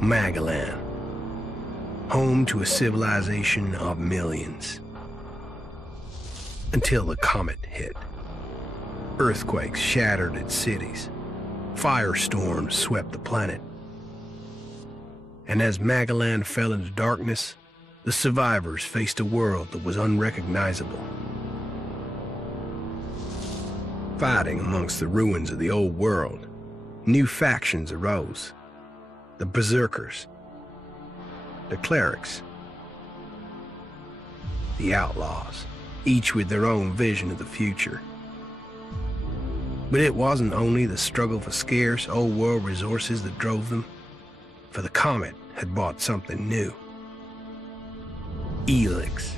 Magalan, home to a civilization of millions. Until the comet hit. Earthquakes shattered its cities. Firestorms swept the planet. And as Magalan fell into darkness, the survivors faced a world that was unrecognizable. Fighting amongst the ruins of the old world, new factions arose. The Berserkers, the Clerics, the Outlaws, each with their own vision of the future. But it wasn't only the struggle for scarce old world resources that drove them, for the comet had brought something new. ELEX,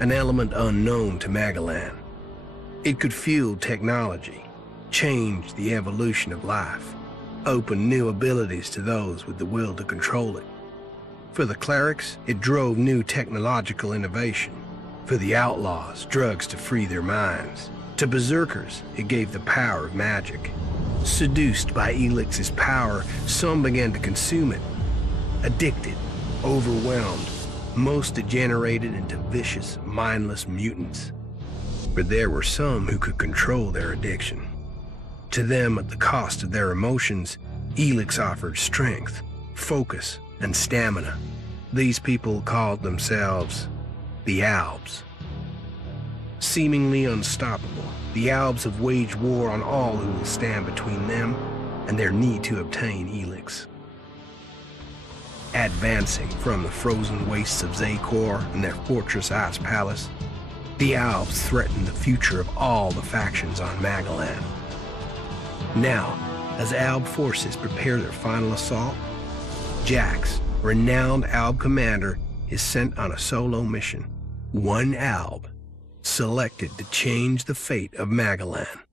an element unknown to Magalan. It could fuel technology, change the evolution of life, open new abilities to those with the will to control it. For the clerics, it drove new technological innovation. For the outlaws, drugs to free their minds. To berserkers, it gave the power of magic. Seduced by ELEX's power, some began to consume it. Addicted, overwhelmed, most degenerated into vicious, mindless mutants. But there were some who could control their addiction. To them, at the cost of their emotions, ELEX offered strength, focus, and stamina. These people called themselves the Albs. Seemingly unstoppable, the Albs have waged war on all who will stand between them and their need to obtain ELEX. Advancing from the frozen wastes of Zakor and their fortress ice palace, the Albs threaten the future of all the factions on Magalan. Now, as Alb forces prepare their final assault, Jax, renowned Alb commander, is sent on a solo mission. One Alb, selected to change the fate of Magalan.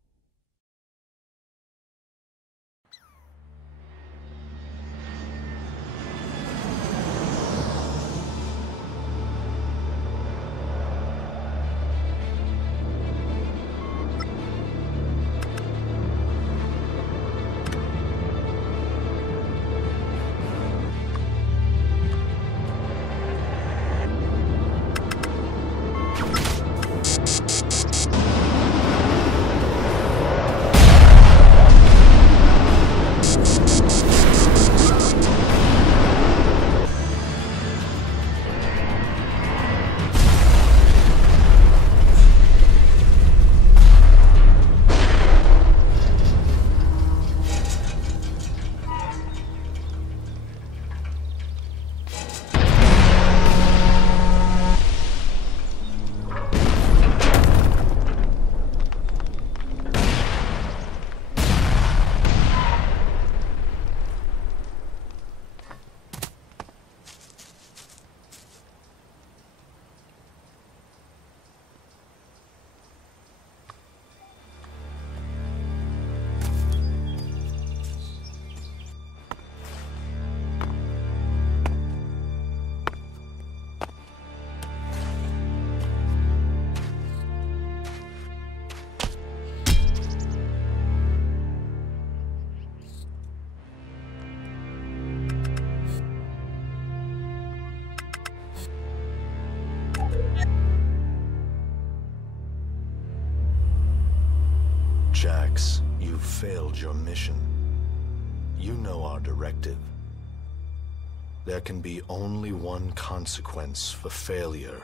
Jax, you failed your mission. You know our directive. There can be only one consequence for failure.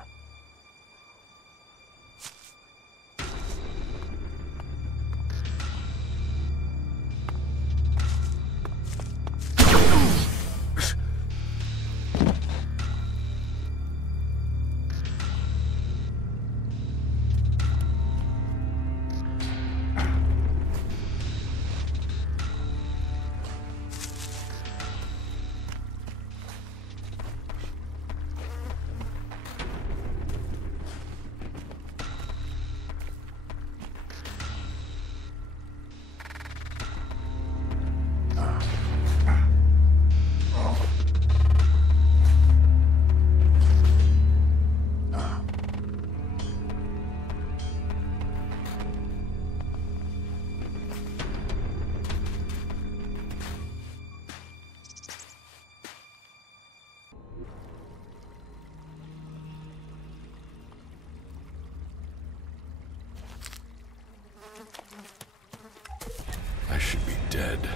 dead.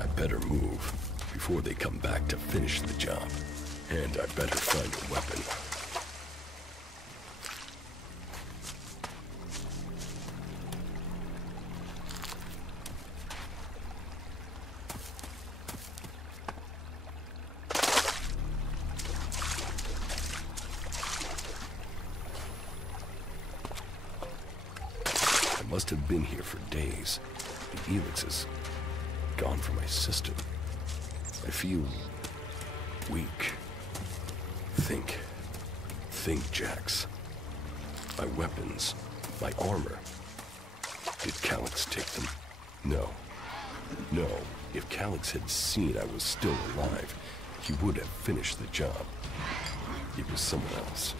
I better move before they come back to finish the job. And I better find a weapon. I must have been here for days. The ELEX is gone from my system. I feel weak. Think, Jax. My weapons, my armor. Did Calyx take them? No. If Calyx had seen I was still alive, he would have finished the job. It was someone else.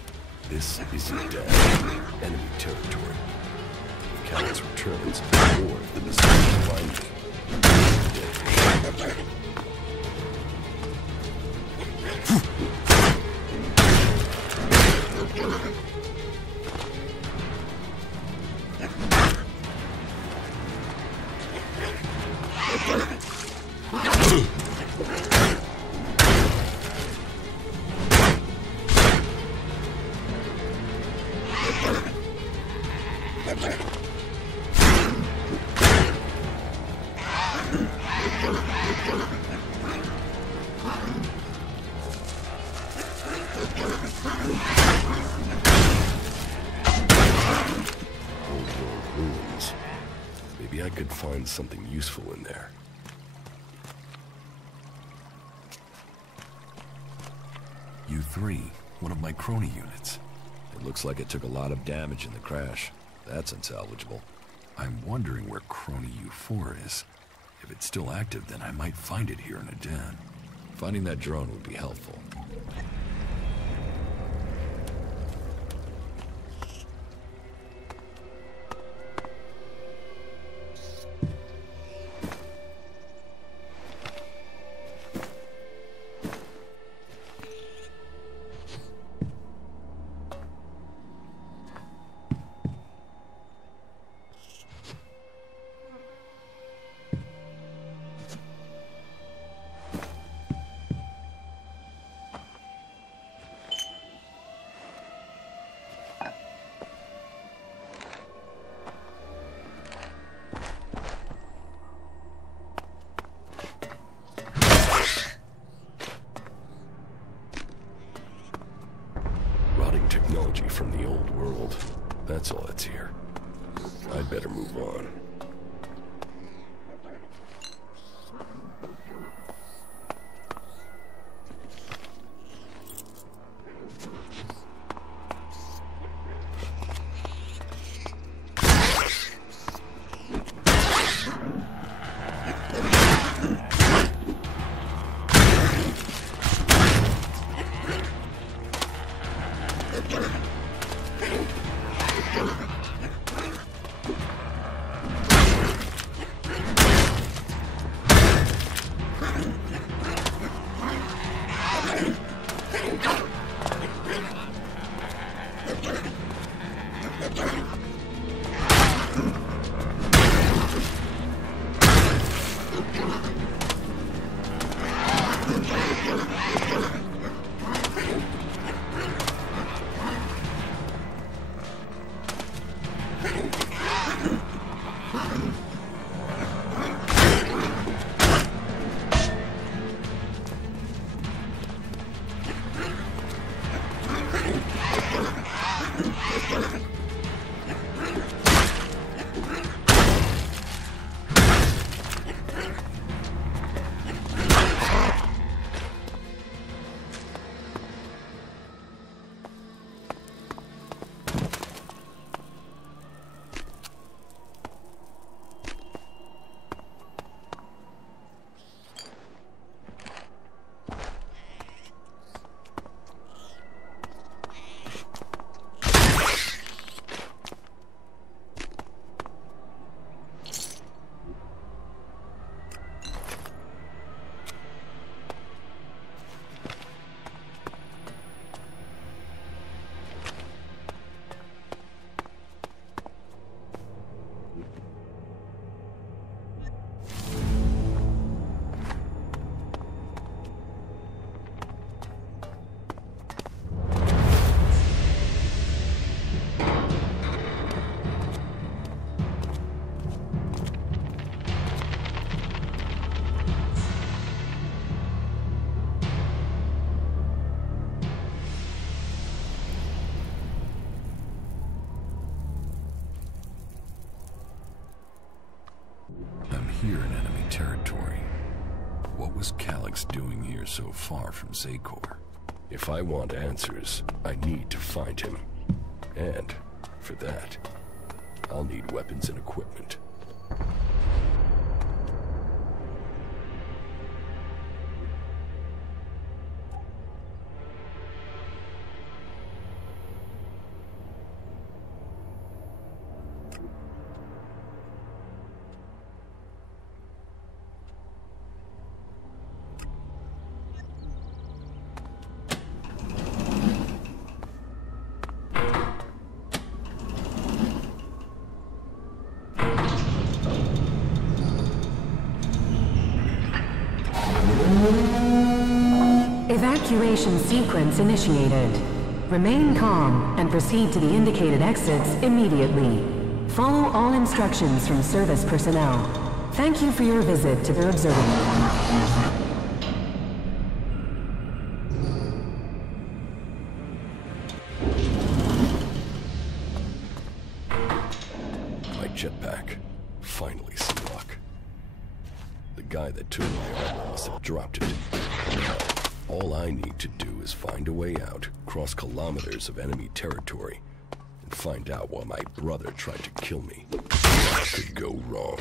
This isn't dead. Enemy territory. If Calyx returns, or if the messengers find me. Maybe I could find something useful in there. U3, one of my crony units. It looks like it took a lot of damage in the crash. That's unsalvageable. I'm wondering where crony U4 is. If it's still active, then I might find it here in a den. Finding that drone would be helpful. Technology from the old world. That's all that's here. I'd better move on. here in enemy territory. What was Calyx doing here so far from Zakor? If I want answers, I need to find him. And, for that, I'll need weapons and equipment. Evacuation sequence initiated. Remain calm and proceed to the indicated exits immediately. Follow all instructions from service personnel. Thank you for your visit to the observatory. My jetpack. Finally some luck. The guy that took my armor must have dropped it. Now, all I need to do is find a way out, cross kilometers of enemy territory, and find out why my brother tried to kill me. What could go wrong?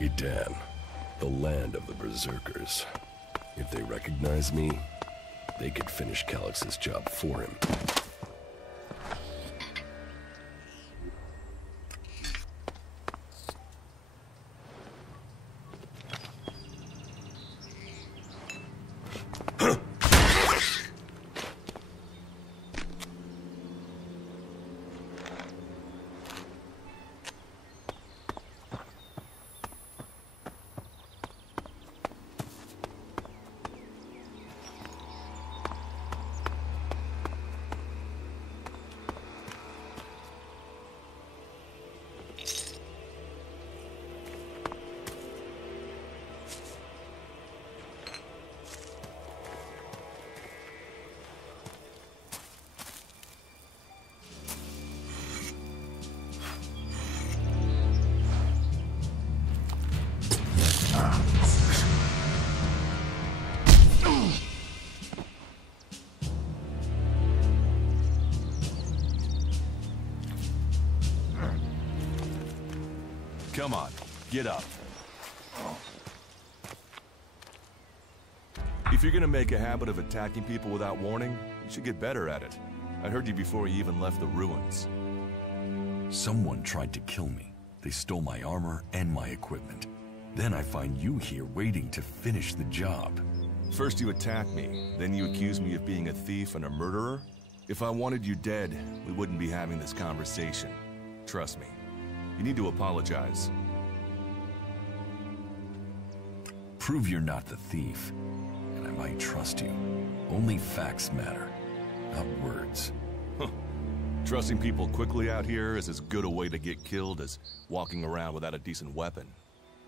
Edan, the land of the Berserkers. If they recognize me, they could finish Calyx's job for him. Come on, get up. If you're gonna make a habit of attacking people without warning, you should get better at it. I heard you before you even left the ruins. Someone tried to kill me. They stole my armor and my equipment. Then I find you here waiting to finish the job. First you attack me, then you accuse me of being a thief and a murderer? If I wanted you dead, we wouldn't be having this conversation. Trust me. You need to apologize. Prove you're not the thief, and I might trust you. Only facts matter, not words. Trusting people quickly out here is as good a way to get killed as walking around without a decent weapon.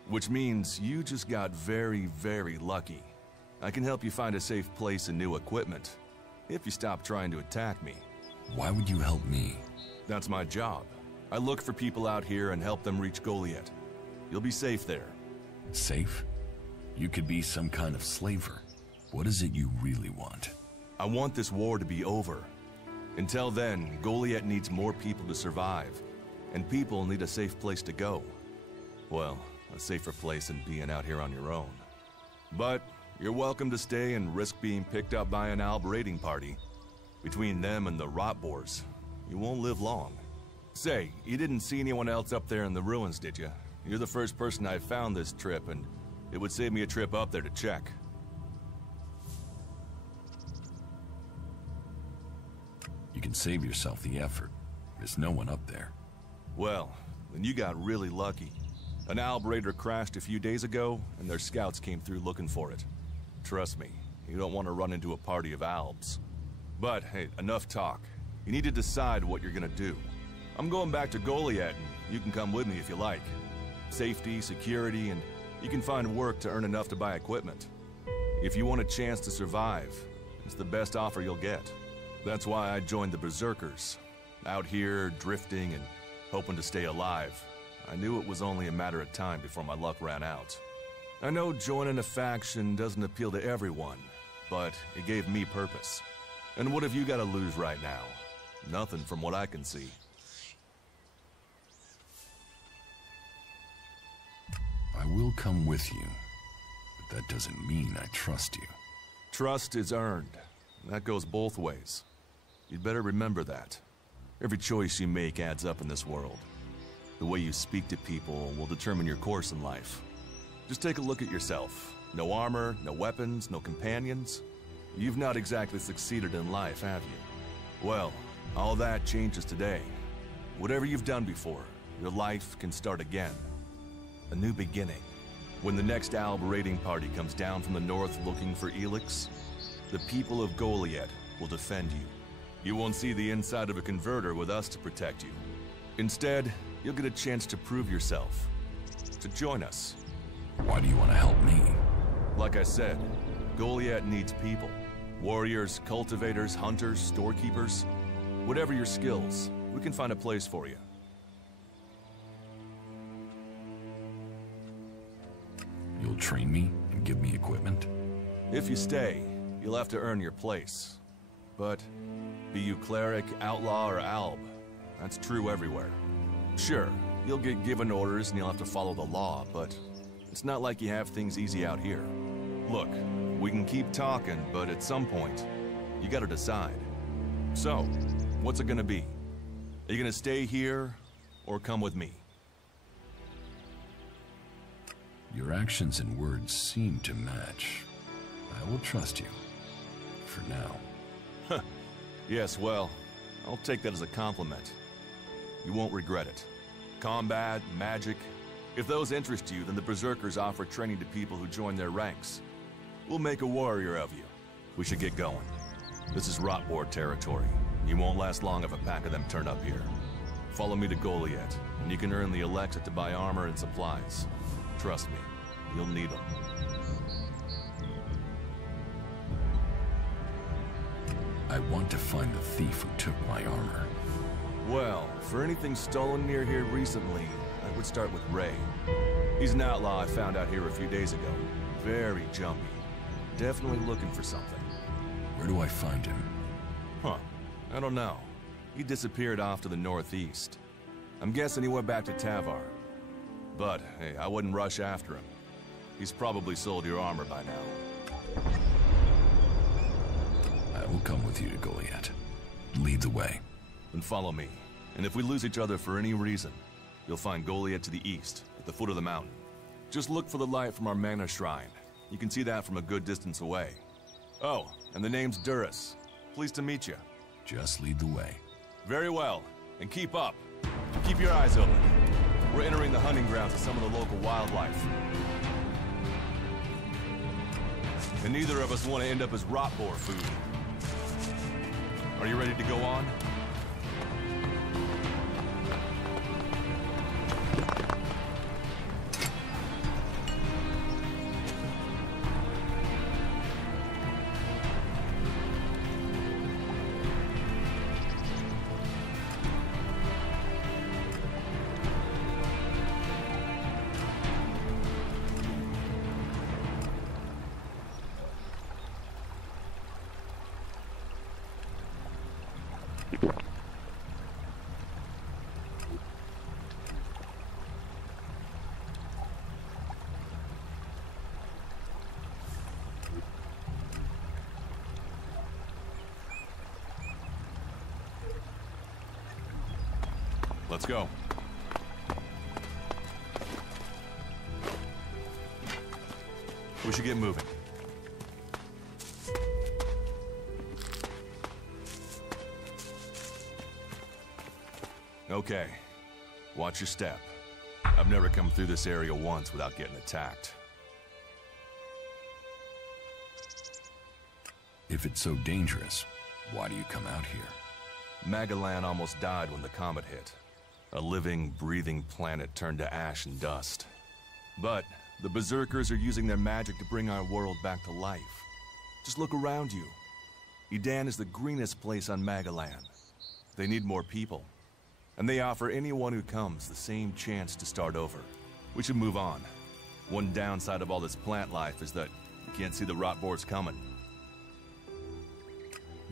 Which means you just got very, very lucky. I can help you find a safe place and new equipment, if you stop trying to attack me. Why would you help me? That's my job. I look for people out here and help them reach Goliath. You'll be safe there. Safe? You could be some kind of slaver. What is it you really want? I want this war to be over. Until then, Goliath needs more people to survive, and people need a safe place to go. Well, a safer place than being out here on your own. But you're welcome to stay and risk being picked up by an Alb raiding party. Between them and the Rotboars, you won't live long. Say, you didn't see anyone else up there in the ruins, did you? You're the first person I found this trip, and it would save me a trip up there to check. You can save yourself the effort. There's no one up there. Well, then you got really lucky. An Alb raider crashed a few days ago, and their scouts came through looking for it. Trust me, you don't want to run into a party of Albs. But, hey, enough talk. You need to decide what you're gonna do. I'm going back to Goliath, and you can come with me if you like. Safety, security, and you can find work to earn enough to buy equipment. If you want a chance to survive, it's the best offer you'll get. That's why I joined the Berserkers. Out here, drifting and hoping to stay alive. I knew it was only a matter of time before my luck ran out. I know joining a faction doesn't appeal to everyone, but it gave me purpose. And what have you got to lose right now? Nothing from what I can see. I will come with you, but that doesn't mean I trust you. Trust is earned. That goes both ways. You'd better remember that. Every choice you make adds up in this world. The way you speak to people will determine your course in life. Just take a look at yourself. No armor, no weapons, no companions. You've not exactly succeeded in life, have you? Well, all that changes today. Whatever you've done before, your life can start again. A new beginning. When the next Alb raiding party comes down from the north looking for ELEX, the people of Goliath will defend you. You won't see the inside of a converter with us to protect you. Instead, you'll get a chance to prove yourself. To join us. Why do you want to help me? Like I said, Goliath needs people. Warriors, cultivators, hunters, storekeepers. Whatever your skills, we can find a place for you. You'll train me and give me equipment? If you stay, you'll have to earn your place. But be you cleric, outlaw, or alb, that's true everywhere. Sure, you'll get given orders and you'll have to follow the law, but it's not like you have things easy out here. Look, we can keep talking, but at some point, you gotta decide. So, what's it gonna be? Are you gonna stay here, or come with me? Your actions and words seem to match. I will trust you. For now. Yes, well, I'll take that as a compliment. You won't regret it. Combat, magic. If those interest you, then the Berserkers offer training to people who join their ranks. We'll make a warrior of you. We should get going. This is Rotboard territory. You won't last long if a pack of them turn up here. Follow me to Goliath, and you can earn the ELEX to buy armor and supplies. Trust me, you'll need them. I want to find the thief who took my armor. Well, for anything stolen near here recently, I would start with Ray. He's an outlaw I found out here a few days ago. Very jumpy. Definitely looking for something. Where do I find him? Huh. I don't know. He disappeared off to the northeast. I'm guessing he went back to Tavar. But, hey, I wouldn't rush after him. He's probably sold your armor by now. I will come with you to Goliath. Lead the way. Then follow me. And if we lose each other for any reason, you'll find Goliath to the east, at the foot of the mountain. Just look for the light from our mana shrine. You can see that from a good distance away. Oh, and the name's Duras. Pleased to meet you. Just lead the way. Very well. And keep up. Keep your eyes open. We're entering the hunting grounds of some of the local wildlife. And neither of us want to end up as rotboar food. Are you ready to go on? Let's go. We should get moving. Okay. Watch your step. I've never come through this area once without getting attacked. If it's so dangerous, why do you come out here? Magalan almost died when the comet hit. A living, breathing planet turned to ash and dust. But the Berserkers are using their magic to bring our world back to life. Just look around you. Edan is the greenest place on Magalan. They need more people. And they offer anyone who comes the same chance to start over. We should move on. One downside of all this plant life is that you can't see the rot boars coming.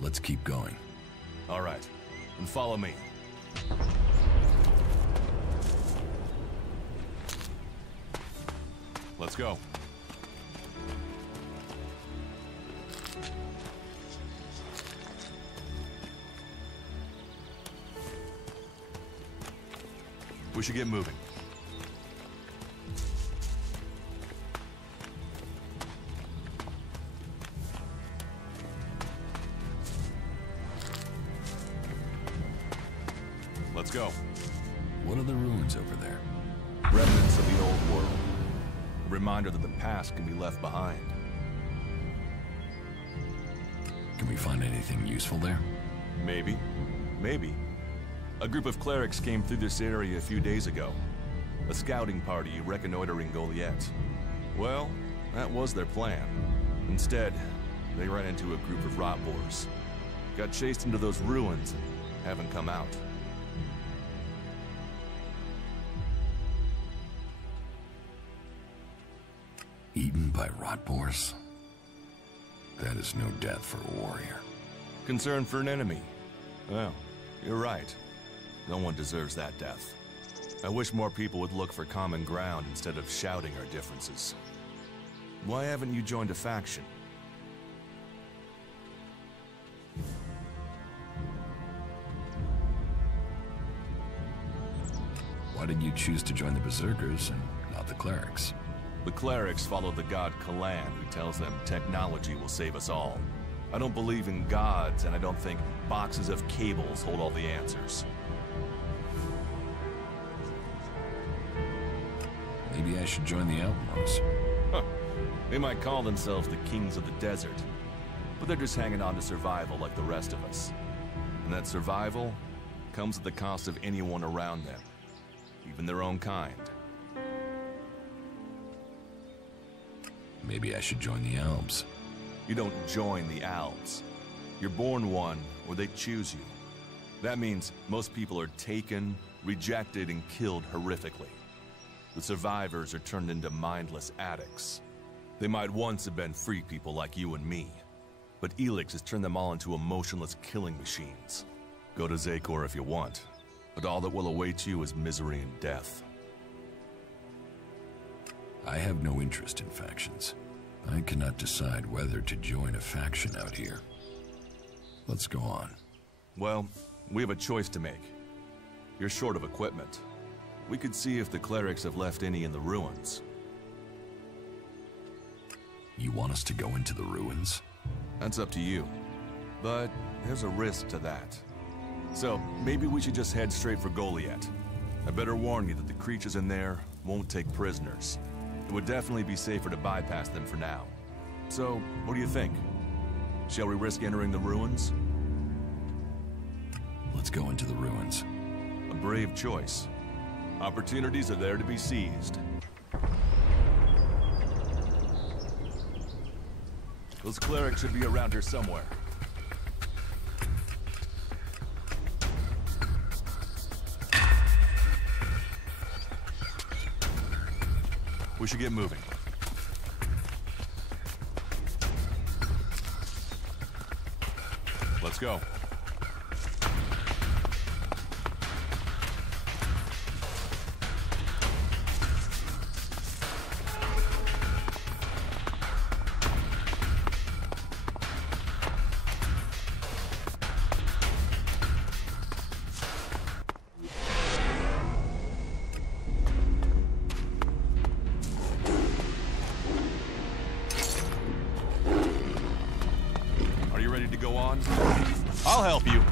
Let's keep going. All right, then follow me. Let's go. We should get moving. Let's go. What are the ruins over there? Remnants of the old world. A reminder that the past can be left behind. Can we find anything useful there? Maybe. Maybe. A group of clerics came through this area a few days ago. A scouting party reconnoitering Goliath. Well, that was their plan. Instead, they ran into a group of rot boars. Got chased into those ruins and haven't come out. Eaten by rot boars? That is no death for a warrior. Concern for an enemy? Well, you're right. No one deserves that death. I wish more people would look for common ground instead of shouting our differences. Why haven't you joined a faction? Why did you choose to join the Berserkers and not the clerics? The clerics follow the god Kalan, who tells them technology will save us all. I don't believe in gods, and I don't think boxes of cables hold all the answers. Maybe I should join the Outlaws. Huh. They might call themselves the kings of the desert, but they're just hanging on to survival like the rest of us. And that survival comes at the cost of anyone around them, even their own kind. Maybe I should join the Elves. You don't join the Elves. You're born one, or they choose you. That means most people are taken, rejected, and killed horrifically. The survivors are turned into mindless addicts. They might once have been free people like you and me, but ELEX has turned them all into emotionless killing machines. Go to Zakor if you want, but all that will await you is misery and death. I have no interest in factions. I cannot decide whether to join a faction out here. Let's go on. Well, we have a choice to make. You're short of equipment. We could see if the clerics have left any in the ruins. You want us to go into the ruins? That's up to you. But there's a risk to that. So, maybe we should just head straight for Goliath. I better warn you that the creatures in there won't take prisoners. It would definitely be safer to bypass them for now. So, what do you think? Shall we risk entering the ruins? Let's go into the ruins. A brave choice. Opportunities are there to be seized. Those clerics should be around here somewhere. We should get moving. Let's go. ready to go on? I'll help you.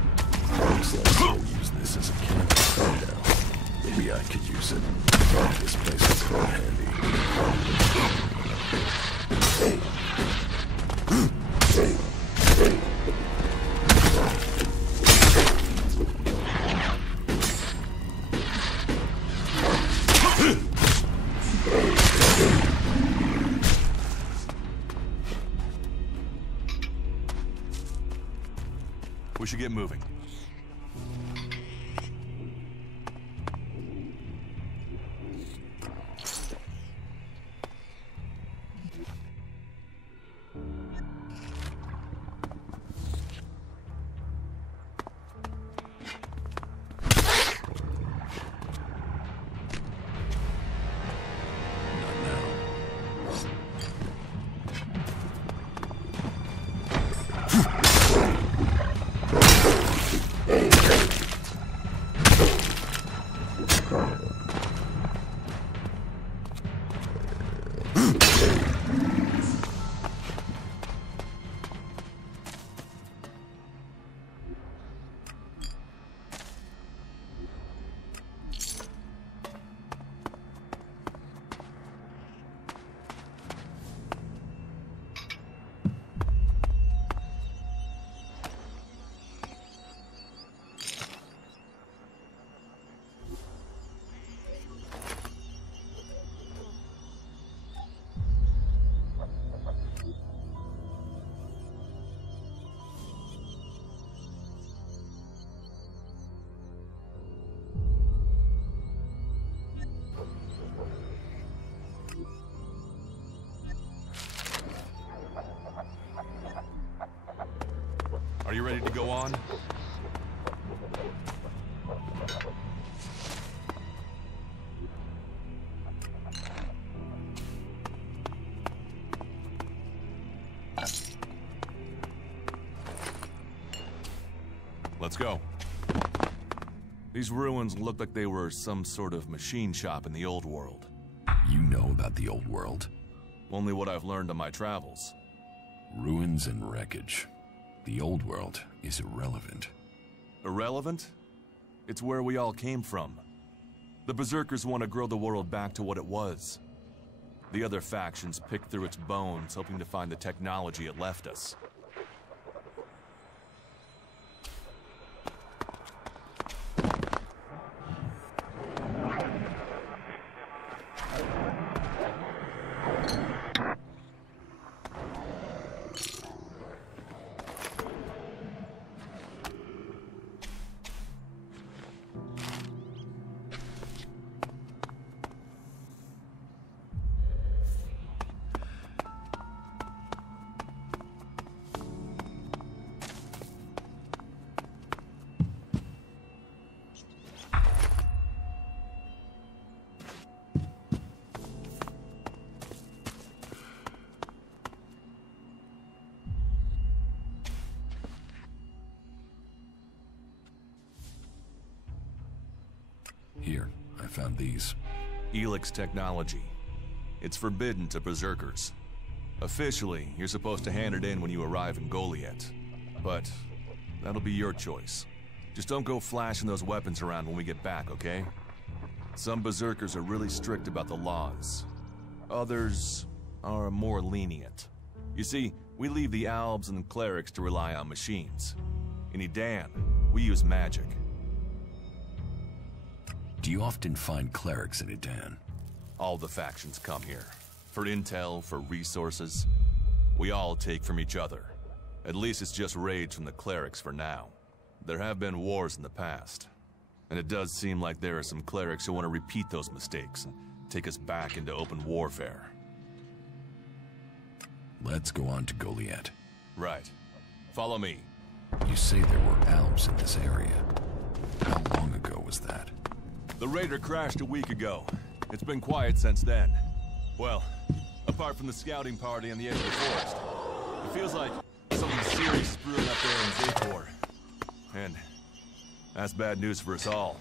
Looks like I'll use this as a camping now. Maybe I could use it. This place is so handy. We should get moving. Are you ready to go on? Let's go. These ruins look like they were some sort of machine shop in the old world. You know about the old world? Only what I've learned on my travels. Ruins and wreckage. The old world is irrelevant. Irrelevant? It's where we all came from. The Berserkers want to grow the world back to what it was. The other factions pick through its bones, hoping to find the technology it left us. Here, I found these. ELEX technology. It's forbidden to Berserkers. Officially, you're supposed to hand it in when you arrive in Goliath. But that'll be your choice. Just don't go flashing those weapons around when we get back, okay? Some Berserkers are really strict about the laws. Others are more lenient. You see, we leave the Albs and clerics to rely on machines. In Edan, we use magic. Do you often find clerics in Edan? All the factions come here. For intel, for resources. We all take from each other. At least it's just raids from the clerics for now. There have been wars in the past. And it does seem like there are some clerics who want to repeat those mistakes and take us back into open warfare. Let's go on to Goliath. Right. Follow me. You say there were Alps in this area. How long ago was that? The raider crashed a week ago. It's been quiet since then. Well, apart from the scouting party on the edge of the forest. It feels like something serious brewing up there in Zaypor. And that's bad news for us all.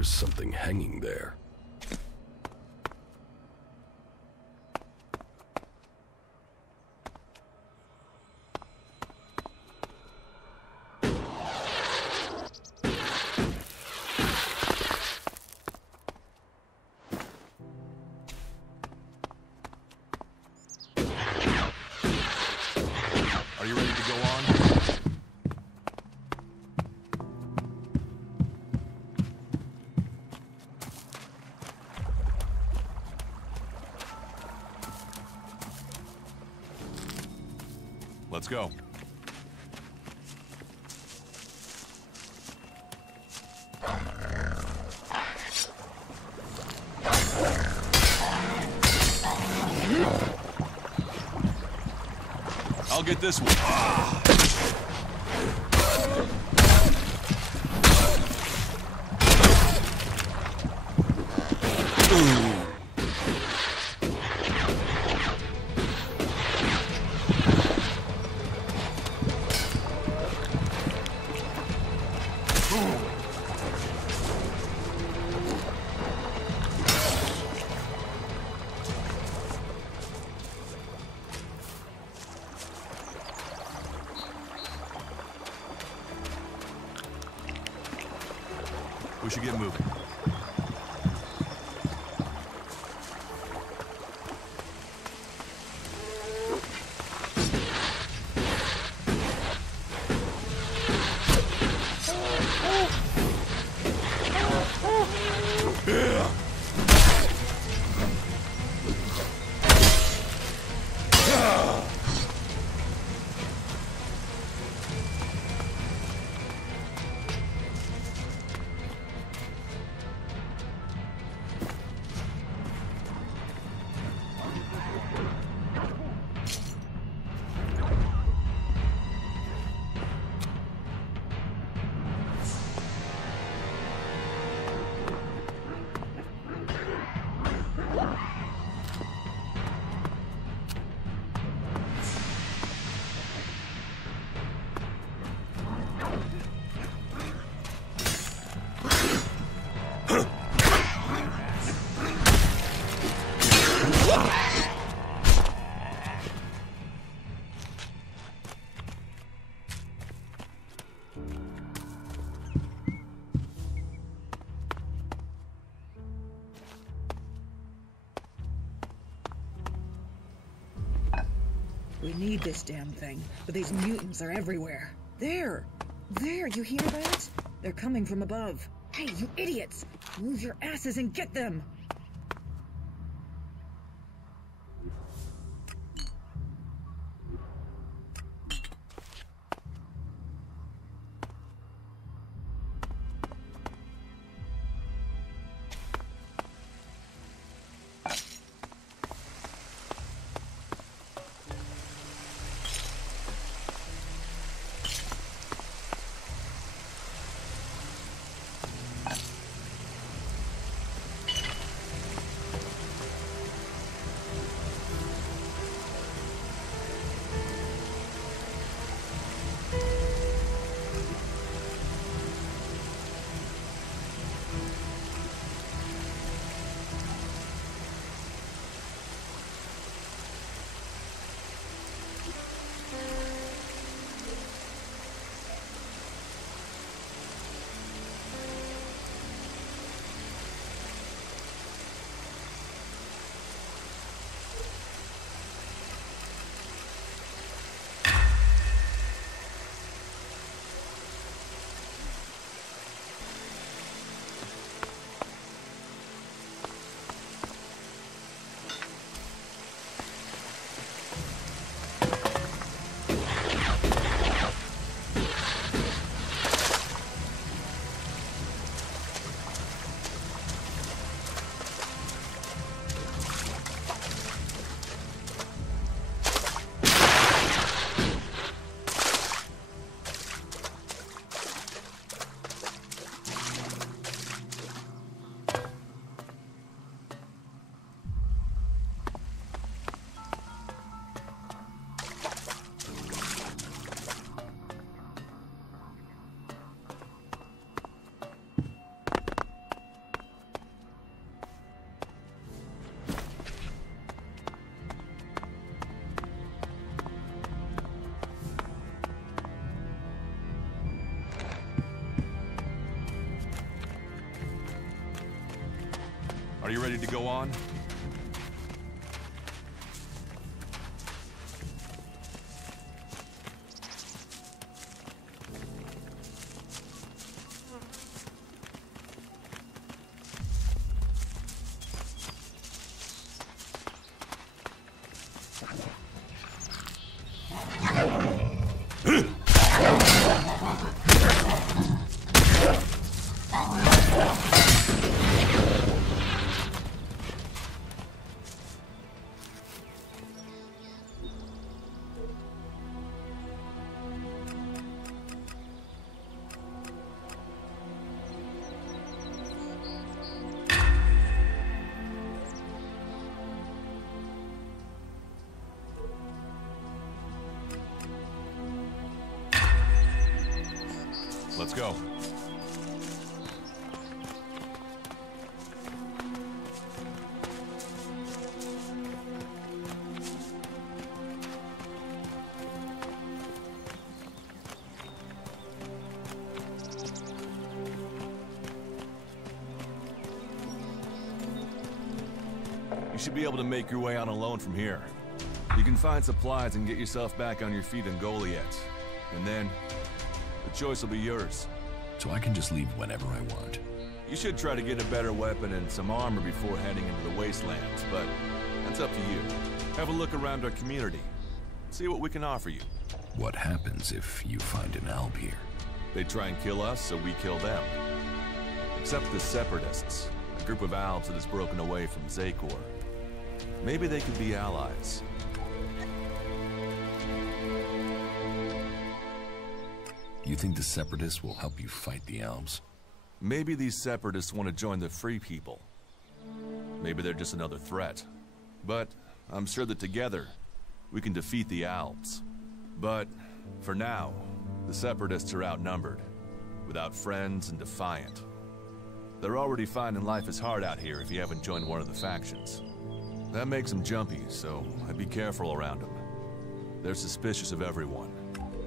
was something hanging there. Are you ready to go on? Let's go. I'll get this one. We should get moving. We need this damn thing, but these mutants are everywhere. There! There, you hear that? They're coming from above. Hey, you idiots! Move your asses and get them! Are you ready to go on? Let's go. You should be able to make your way on alone from here. You can find supplies and get yourself back on your feet in Goliath. And then, the choice will be yours. So I can just leave whenever I want. You should try to get a better weapon and some armor before heading into the wastelands, but that's up to you. Have a look around our community. See what we can offer you. What happens if you find an alb here? They try and kill us, so we kill them. Except the Separatists, a group of Albs that has broken away from Zakor. Maybe they could be allies. You think the Separatists will help you fight the Albs? Maybe these Separatists want to join the Free People. Maybe they're just another threat. But I'm sure that together, we can defeat the Albs. But for now, the Separatists are outnumbered, without friends and defiant. They're already finding life is hard out here if you haven't joined one of the factions. That makes them jumpy, so I'd be careful around them. They're suspicious of everyone.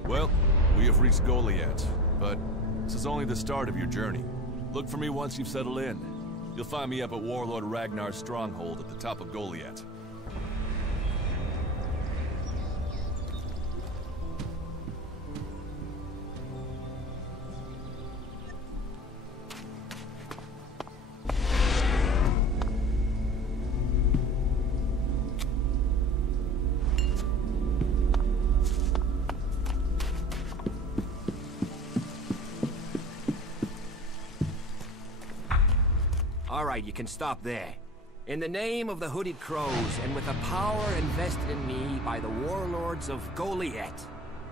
Well, we have reached Goliath, but this is only the start of your journey. Look for me once you've settled in. You'll find me up at Warlord Ragnar's stronghold at the top of Goliath. All right, you can stop there. In the name of the Hooded Crows, and with the power invested in me by the warlords of Goliath,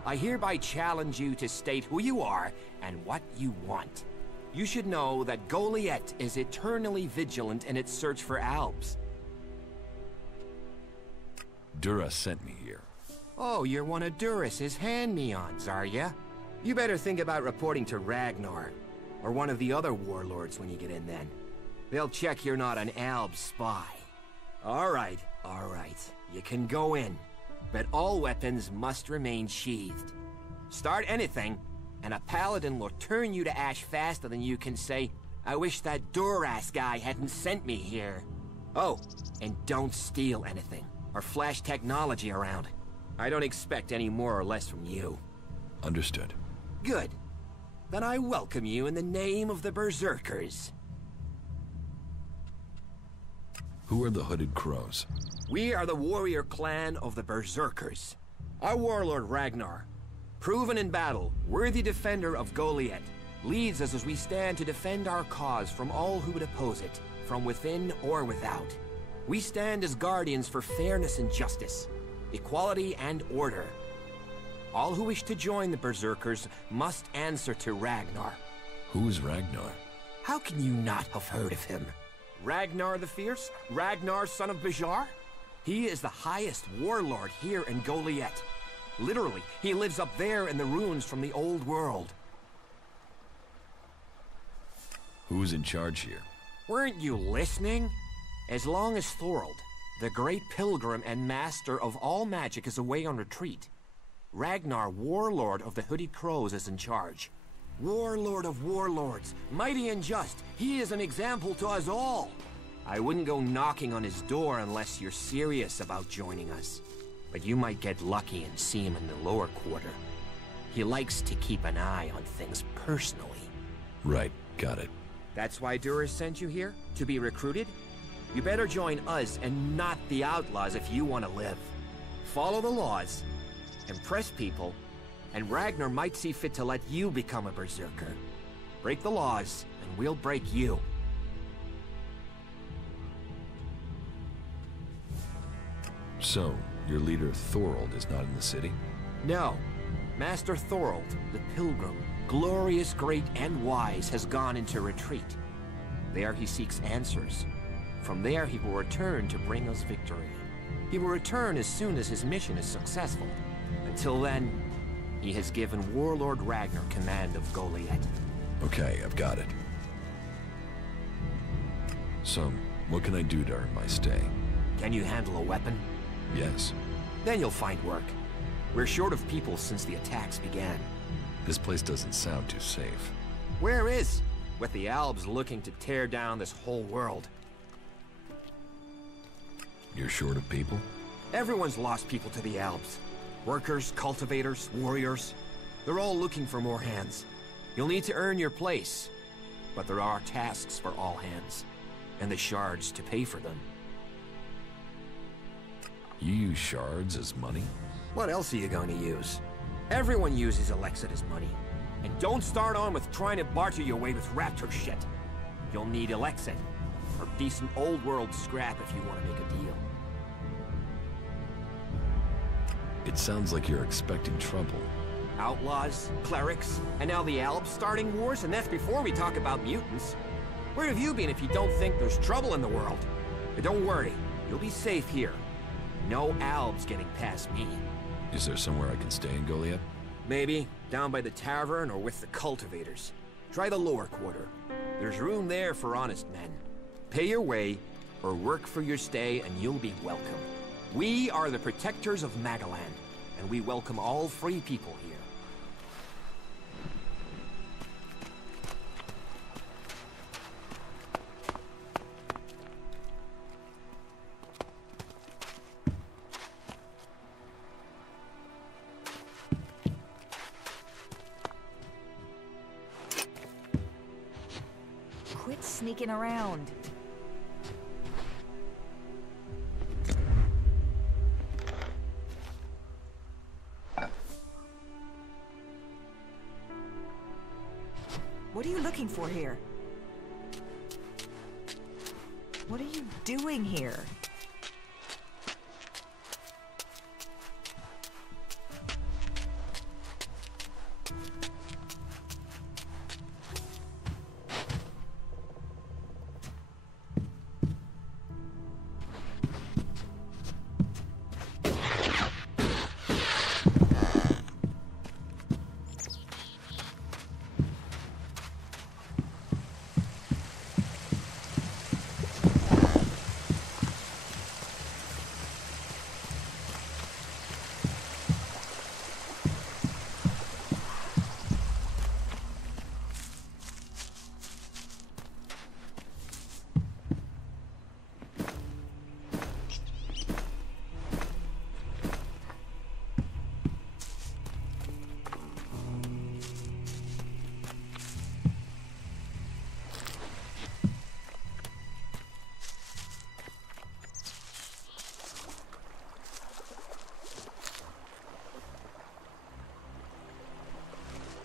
I hereby challenge you to state who you are and what you want. You should know that Goliath is eternally vigilant in its search for Albs. Dura sent me here. Oh, you're one of Duras's hand-me-ons, are ya? You better think about reporting to Ragnar, or one of the other warlords when you get in then. They'll check you're not an Alb spy. All right. You can go in, but all weapons must remain sheathed. Start anything, and a paladin will turn you to ash faster than you can say, I wish that Duras guy hadn't sent me here. Oh, and don't steal anything, or flash technology around. I don't expect any more or less from you. Understood. Good. Then I welcome you in the name of the Berserkers. Who are the Hooded Crows? We are the warrior clan of the Berserkers. Our warlord Ragnar, proven in battle, worthy defender of Goliath, leads us as we stand to defend our cause from all who would oppose it, from within or without. We stand as guardians for fairness and justice, equality and order. All who wish to join the Berserkers must answer to Ragnar. Who is Ragnar? How can you not have heard of him? Ragnar the Fierce? Ragnar, son of Bajar? He is the highest warlord here in Goliath. Literally, he lives up there in the ruins from the old world. Who's in charge here? Weren't you listening? As long as Thorold, the great pilgrim and master of all magic, is away on retreat, Ragnar, warlord of the Hooded Crows, is in charge. Warlord of warlords, mighty and just, he is an example to us all. I wouldn't go knocking on his door unless you're serious about joining us. But you might get lucky and see him in the lower quarter. He likes to keep an eye on things personally. Right, got it. That's why Duras sent you here? To be recruited? You better join us and not the outlaws if you want to live. Follow the laws, impress people, and Ragnar might see fit to let you become a berserker. Break the laws, and we'll break you. So, your leader Thorold is not in the city? No. Master Thorold, the Pilgrim, glorious, great, and wise, has gone into retreat. There he seeks answers. From there he will return to bring us victory. He will return as soon as his mission is successful. Until then, he has given Warlord Ragnar command of Goliath. Okay, I've got it. So, what can I do to earn my stay? Can you handle a weapon? Yes. Then you'll find work. We're short of people since the attacks began. This place doesn't sound too safe. Where is? With the Albs looking to tear down this whole world. You're short of people? Everyone's lost people to the Albs. Workers, cultivators, warriors. They're all looking for more hands. You'll need to earn your place. But there are tasks for all hands. And the shards to pay for them. You use shards as money? What else are you going to use? Everyone uses ELEX as money. And don't start on with trying to barter your way with raptor shit. You'll need ELEX or decent old world scrap if you want to make a deal. It sounds like you're expecting trouble. Outlaws, clerics, and now the Albs starting wars, and that's before we talk about mutants. Where have you been if you don't think there's trouble in the world? But don't worry, you'll be safe here. No Albs getting past me. Is there somewhere I can stay in Goliath? Maybe, down by the tavern or with the cultivators. Try the lower quarter. There's room there for honest men. Pay your way, or work for your stay, and you'll be welcome. We are the protectors of Magaland, and we welcome all free people here. Quit sneaking around. What are you looking for here? What are you doing here?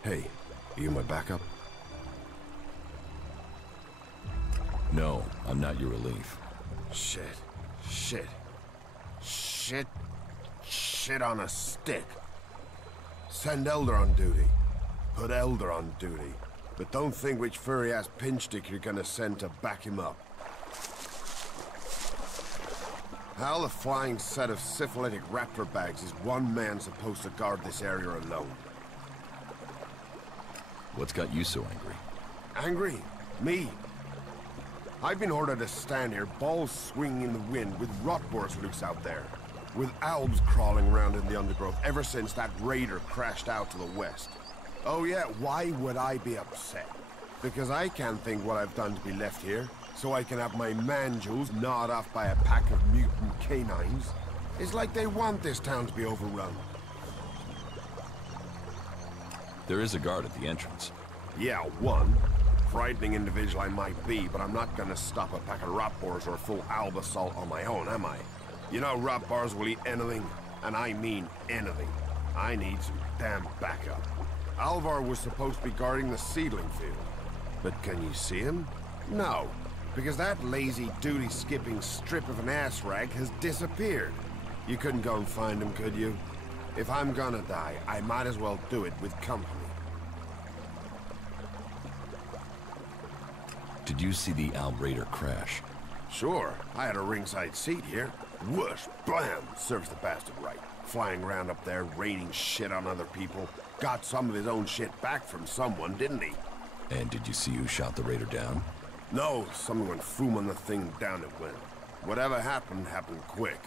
Hey, are you my backup? No, I'm not your relief. Shit on a stick. Send Elder on duty. Put Elder on duty. But don't think which furry-ass pinchstick you're gonna send to back him up. How the flying set of syphilitic raptor bags is one man supposed to guard this area alone? What's got you so angry? Angry? Me? I've been ordered to stand here, balls swinging in the wind, with rotboars loose out there. With Albs crawling around in the undergrowth ever since that raider crashed out to the west. Oh yeah, why would I be upset? Because I can't think what I've done to be left here, so I can have my man-jewels gnawed off by a pack of mutant canines. It's like they want this town to be overrun. There is a guard at the entrance. Yeah, one. Frightening individual I might be, but I'm not gonna stop a pack of rot boars or a full alb assault on my own, am I? You know rot boars will eat anything, and I mean anything. I need some damn backup. Alvar was supposed to be guarding the seedling field. But can you see him? No, because that lazy duty-skipping strip of an ass rag has disappeared. You couldn't go and find him, could you? If I'm gonna die, I might as well do it with company. Did you see the Alb Raider crash? Sure, I had a ringside seat here. Whoosh, blam, serves the bastard right. Flying around up there, raining shit on other people. Got some of his own shit back from someone, didn't he? And did you see who shot the Raider down? No, someone went foom on the thing, down it went. Whatever happened, happened quick.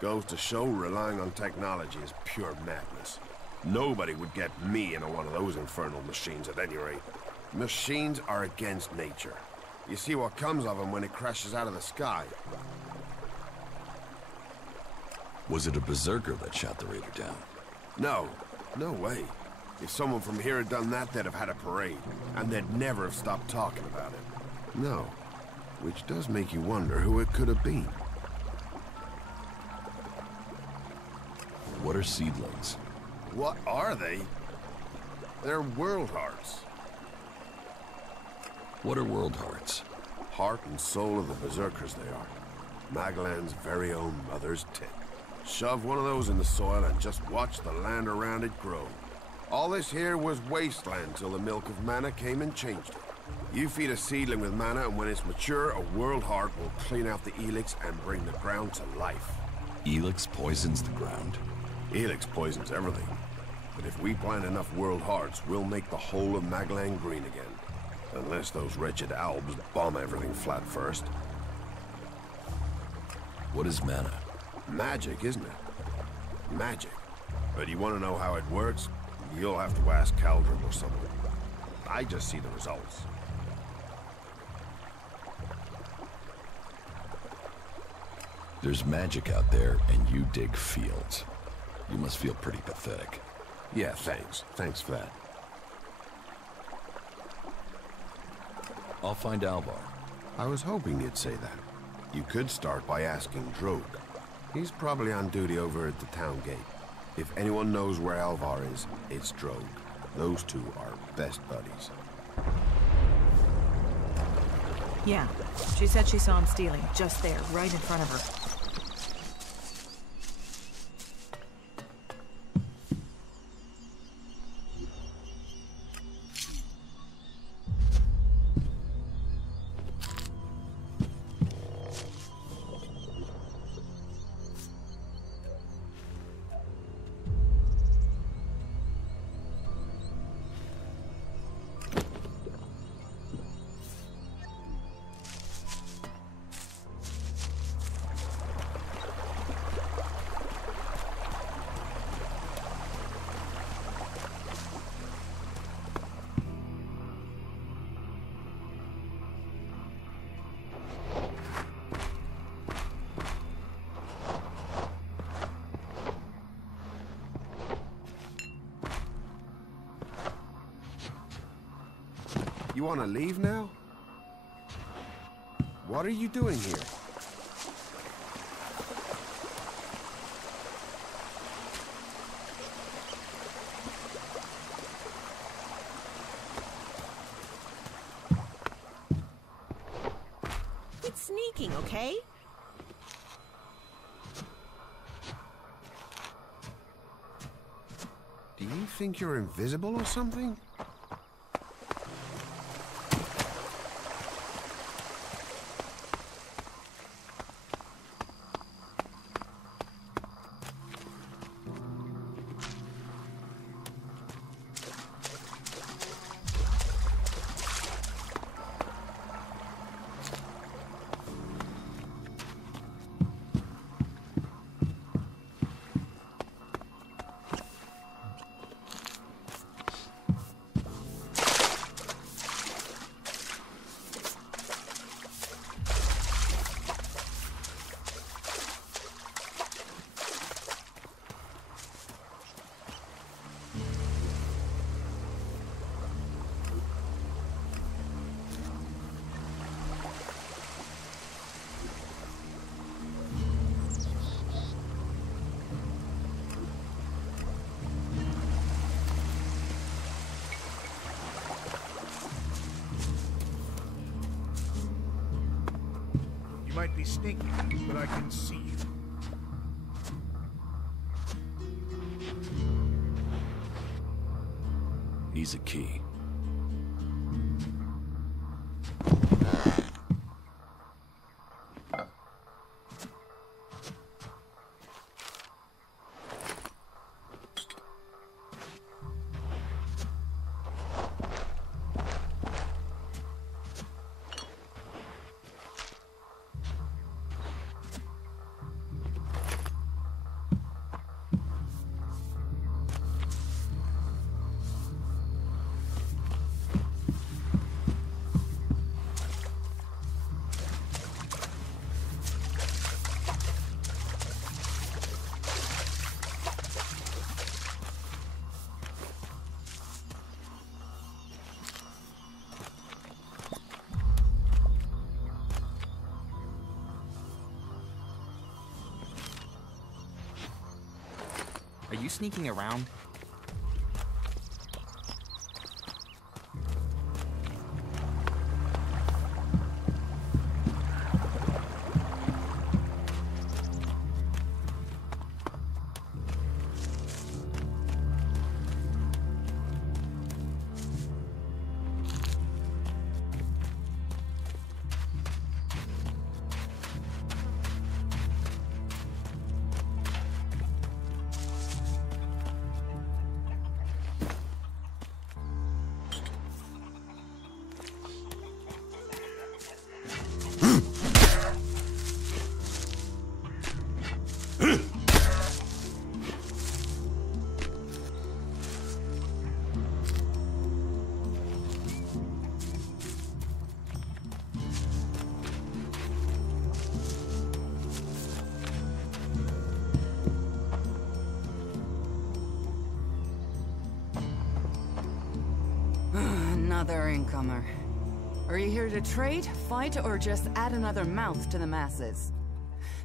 Goes to show relying on technology is pure madness. Nobody would get me into one of those infernal machines at any rate. Machines are against nature. You see what comes of them when it crashes out of the sky. Was it a berserker that shot the Raider down? No, no way. If someone from here had done that, they'd have had a parade, and they'd never have stopped talking about it. No, which does make you wonder who it could have been. What are seedlings? What are they? They're world hearts. What are world hearts? Heart and soul of the berserkers they are. Magellan's very own mother's tit. Shove one of those in the soil and just watch the land around it grow. All this here was wasteland till the milk of mana came and changed it. You feed a seedling with mana, and when it's mature, a world heart will clean out the ELEX and bring the ground to life. ELEX poisons the ground? ELEX poisons everything. But if we plant enough world hearts, we'll make the whole of Magellan green again. Unless those wretched Albs bomb everything flat first. What is mana? Magic, isn't it? Magic. But you want to know how it works? You'll have to ask Caldrum or someone. I just see the results. There's magic out there, and you dig fields. You must feel pretty pathetic. Yeah, thanks. Thanks for that. I'll find Alvar. I was hoping you'd say that. You could start by asking Drogue. He's probably on duty over at the town gate. If anyone knows where Alvar is, it's Drogue. Those two are best buddies. Yeah, she said she saw him stealing, just there, right in front of her. You want to leave now? What are you doing here? It's sneaking, okay? Do you think you're invisible or something? You might be sneaky, but I can see you. Needs a key. Are you sneaking around? Another incomer. Are you here to trade, fight, or just add another mouth to the masses?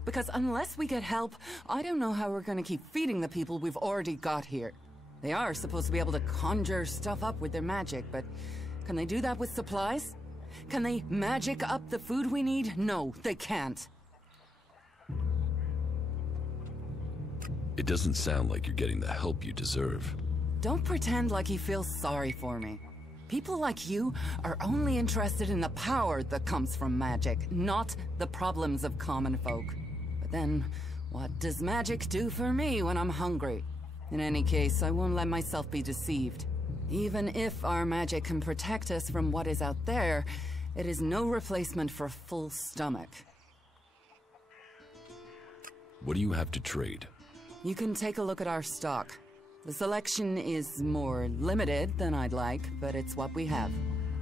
Because unless we get help, I don't know how we're gonna keep feeding the people we've already got here. They are supposed to be able to conjure stuff up with their magic, but can they do that with supplies? Can they magic up the food we need? No, they can't. It doesn't sound like you're getting the help you deserve. Don't pretend like he feels sorry for me. People like you are only interested in the power that comes from magic, not the problems of common folk. But then, what does magic do for me when I'm hungry? In any case, I won't let myself be deceived. Even if our magic can protect us from what is out there, it is no replacement for a full stomach. What do you have to trade? You can take a look at our stock. The selection is more limited than I'd like, but it's what we have.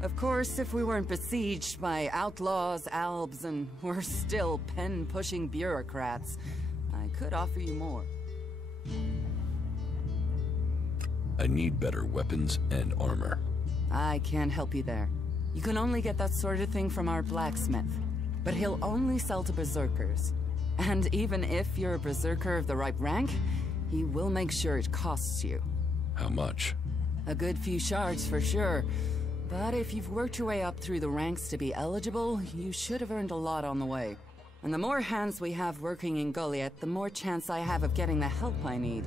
Of course, if we weren't besieged by outlaws, albs, and we're still pen-pushing bureaucrats, I could offer you more. I need better weapons and armor. I can't help you there. You can only get that sort of thing from our blacksmith. But he'll only sell to berserkers. And even if you're a berserker of the right rank, he will make sure it costs you. How much? A good few shards for sure. But if you've worked your way up through the ranks to be eligible, you should have earned a lot on the way. And the more hands we have working in Goliath, the more chance I have of getting the help I need.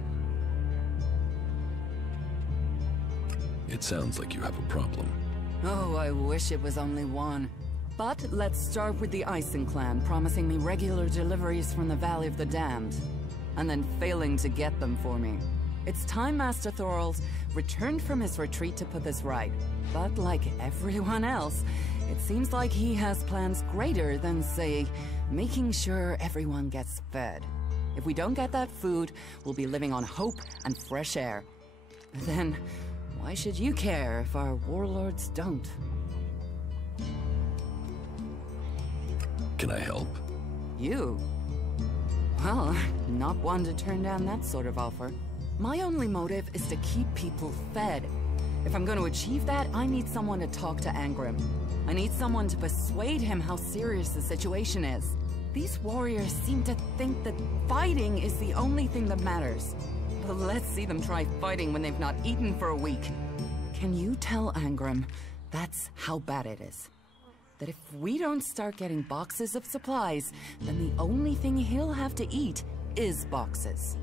It sounds like you have a problem. Oh, I wish it was only one. But let's start with the Ison clan promising me regular deliveries from the Valley of the Damned, and then failing to get them for me. It's time Master Thorald returned from his retreat to put this right. But like everyone else, it seems like he has plans greater than, say, making sure everyone gets fed. If we don't get that food, we'll be living on hope and fresh air. Then, why should you care if our warlords don't? Can I help? You? Well, not one to turn down that sort of offer. My only motive is to keep people fed. If I'm going to achieve that, I need someone to talk to Angrim. I need someone to persuade him how serious the situation is. These warriors seem to think that fighting is the only thing that matters. But let's see them try fighting when they've not eaten for a week. Can you tell Angrim that's how bad it is? that if we don't start getting boxes of supplies, then the only thing he'll have to eat is boxes.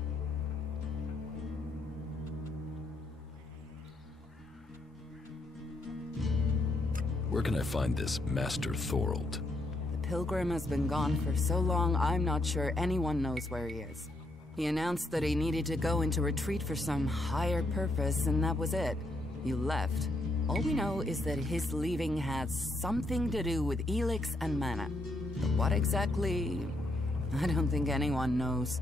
Where can I find this Master Thorold? The Pilgrim has been gone for so long, I'm not sure anyone knows where he is. He announced that he needed to go into retreat for some higher purpose, and that was it. He left. All we know is that his leaving has something to do with ELEX and mana. But what exactly, I don't think anyone knows.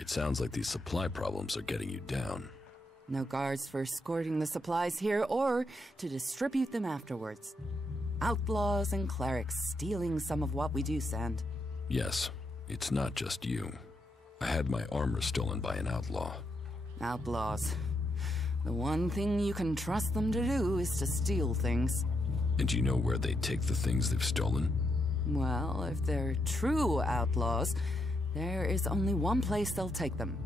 It sounds like these supply problems are getting you down. No guards for escorting the supplies here or to distribute them afterwards. Outlaws and clerics stealing some of what we do send. Yes, it's not just you. I had my armor stolen by an outlaw. Outlaws. The one thing you can trust them to do is to steal things. And you know where they take the things they've stolen? Well, if they're true outlaws, there is only one place they'll take them.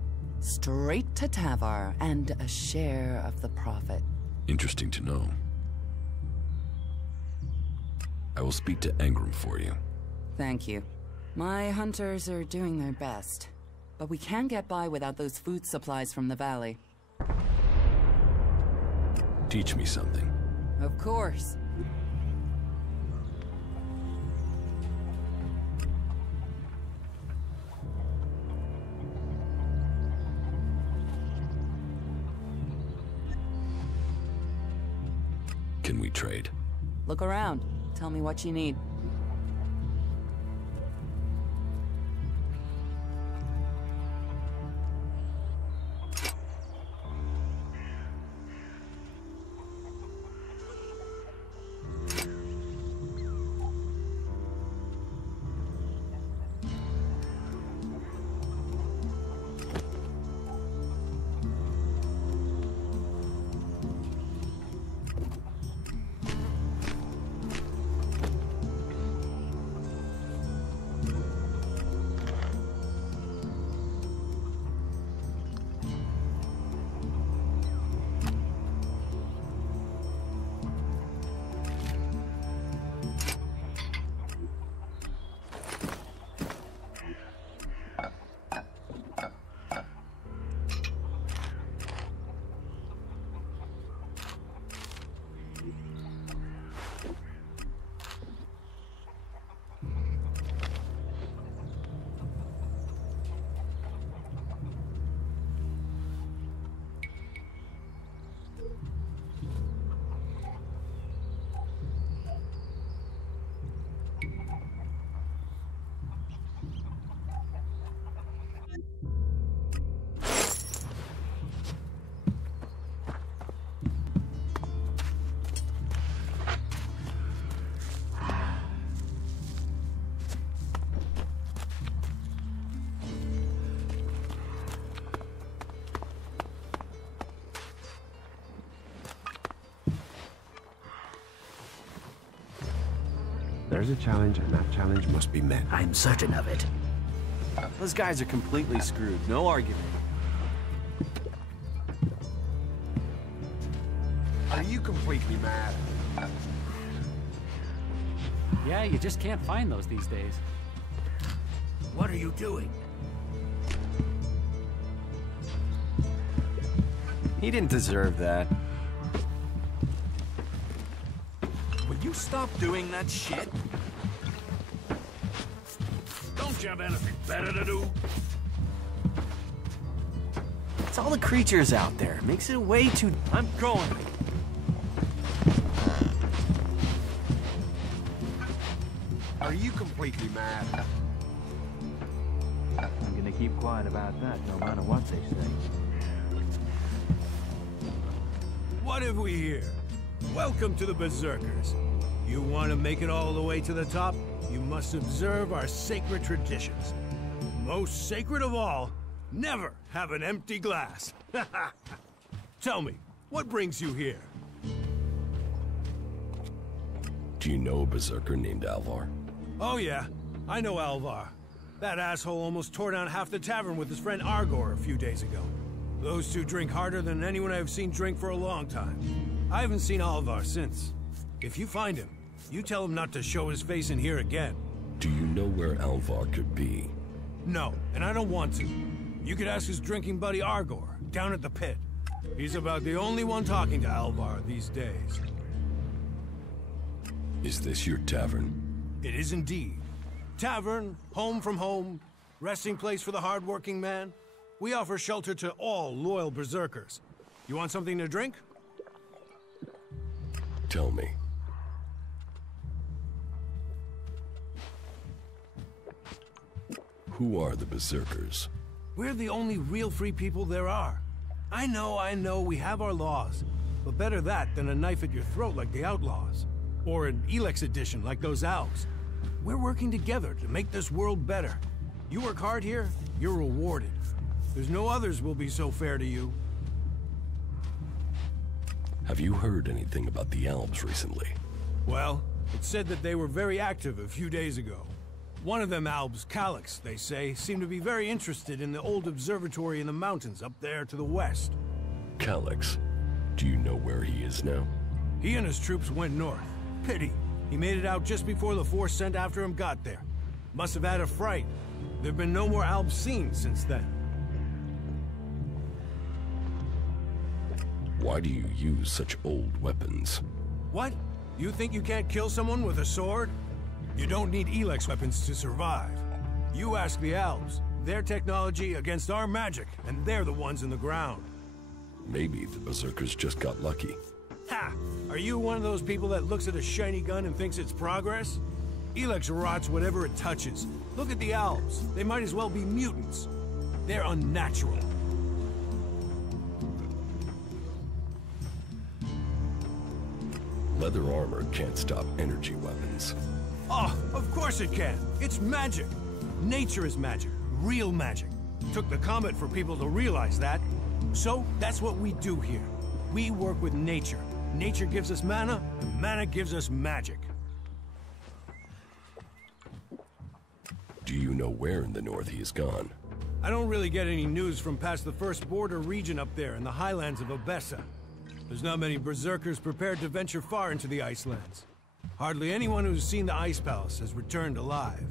Straight to Tavar and a share of the profit. Interesting to know. I will speak to Engram for you. Thank you. My hunters are doing their best, but we can't get by without those food supplies from the valley. Teach me something. Of course. Can we trade? Look around. Tell me what you need. There's a challenge, and that challenge must be met. I'm certain of it. Those guys are completely screwed. No argument. Are you completely mad? Yeah, you just can't find those these days. What are you doing? He didn't deserve that. Will you stop doing that shit? Don't you have anything better to do? It's all the creatures out there. Makes it way too... I'm going. Are you completely mad? I'm gonna keep quiet about that, no matter what they say. What have we here? Welcome to the Berserkers. You want to make it all the way to the top? You must observe our sacred traditions. Most sacred of all, never have an empty glass. Tell me, what brings you here? Do you know a berserker named Alvar? Oh yeah, I know Alvar. That asshole almost tore down half the tavern with his friend Argor a few days ago. Those two drink harder than anyone I've seen drink for a long time. I haven't seen Alvar since. If you find him, you tell him not to show his face in here again. Do you know where Alvar could be? No, and I don't want to. You could ask his drinking buddy Argor, down at the pit. He's about the only one talking to Alvar these days. Is this your tavern? It is indeed. Tavern, home from home, resting place for the hard-working man. We offer shelter to all loyal berserkers. You want something to drink? Tell me. Who are the berserkers? We're the only real free people there are. I know, we have our laws. But better that than a knife at your throat like the outlaws. Or an ELEX edition like those elves. We're working together to make this world better. You work hard here, you're rewarded. There's no others will be so fair to you. Have you heard anything about the elves recently? Well, it's said that they were very active a few days ago. One of them elves, Calyx, they say, seemed to be very interested in the old observatory in the mountains up there to the west. Calyx? Do you know where he is now? He and his troops went north. Pity. He made it out just before the force sent after him got there. Must have had a fright. There've been no more elves seen since then. Why do you use such old weapons? What? You think you can't kill someone with a sword? You don't need ELEX weapons to survive. You ask the elves. Their technology against our magic, and they're the ones in the ground. Maybe the berserkers just got lucky. Ha! Are you one of those people that looks at a shiny gun and thinks it's progress? ELEX rots whatever it touches. Look at the elves. They might as well be mutants. They're unnatural. Leather armor can't stop energy weapons. Oh, of course it can. It's magic. Nature is magic. Real magic. Took the comet for people to realize that. So, that's what we do here. We work with nature. Nature gives us mana, and mana gives us magic. Do you know where in the north he is gone? I don't really get any news from past the first border region up there in the highlands of Obessa. There's not many berserkers prepared to venture far into the Icelands. Hardly anyone who's seen the Ice Palace has returned alive.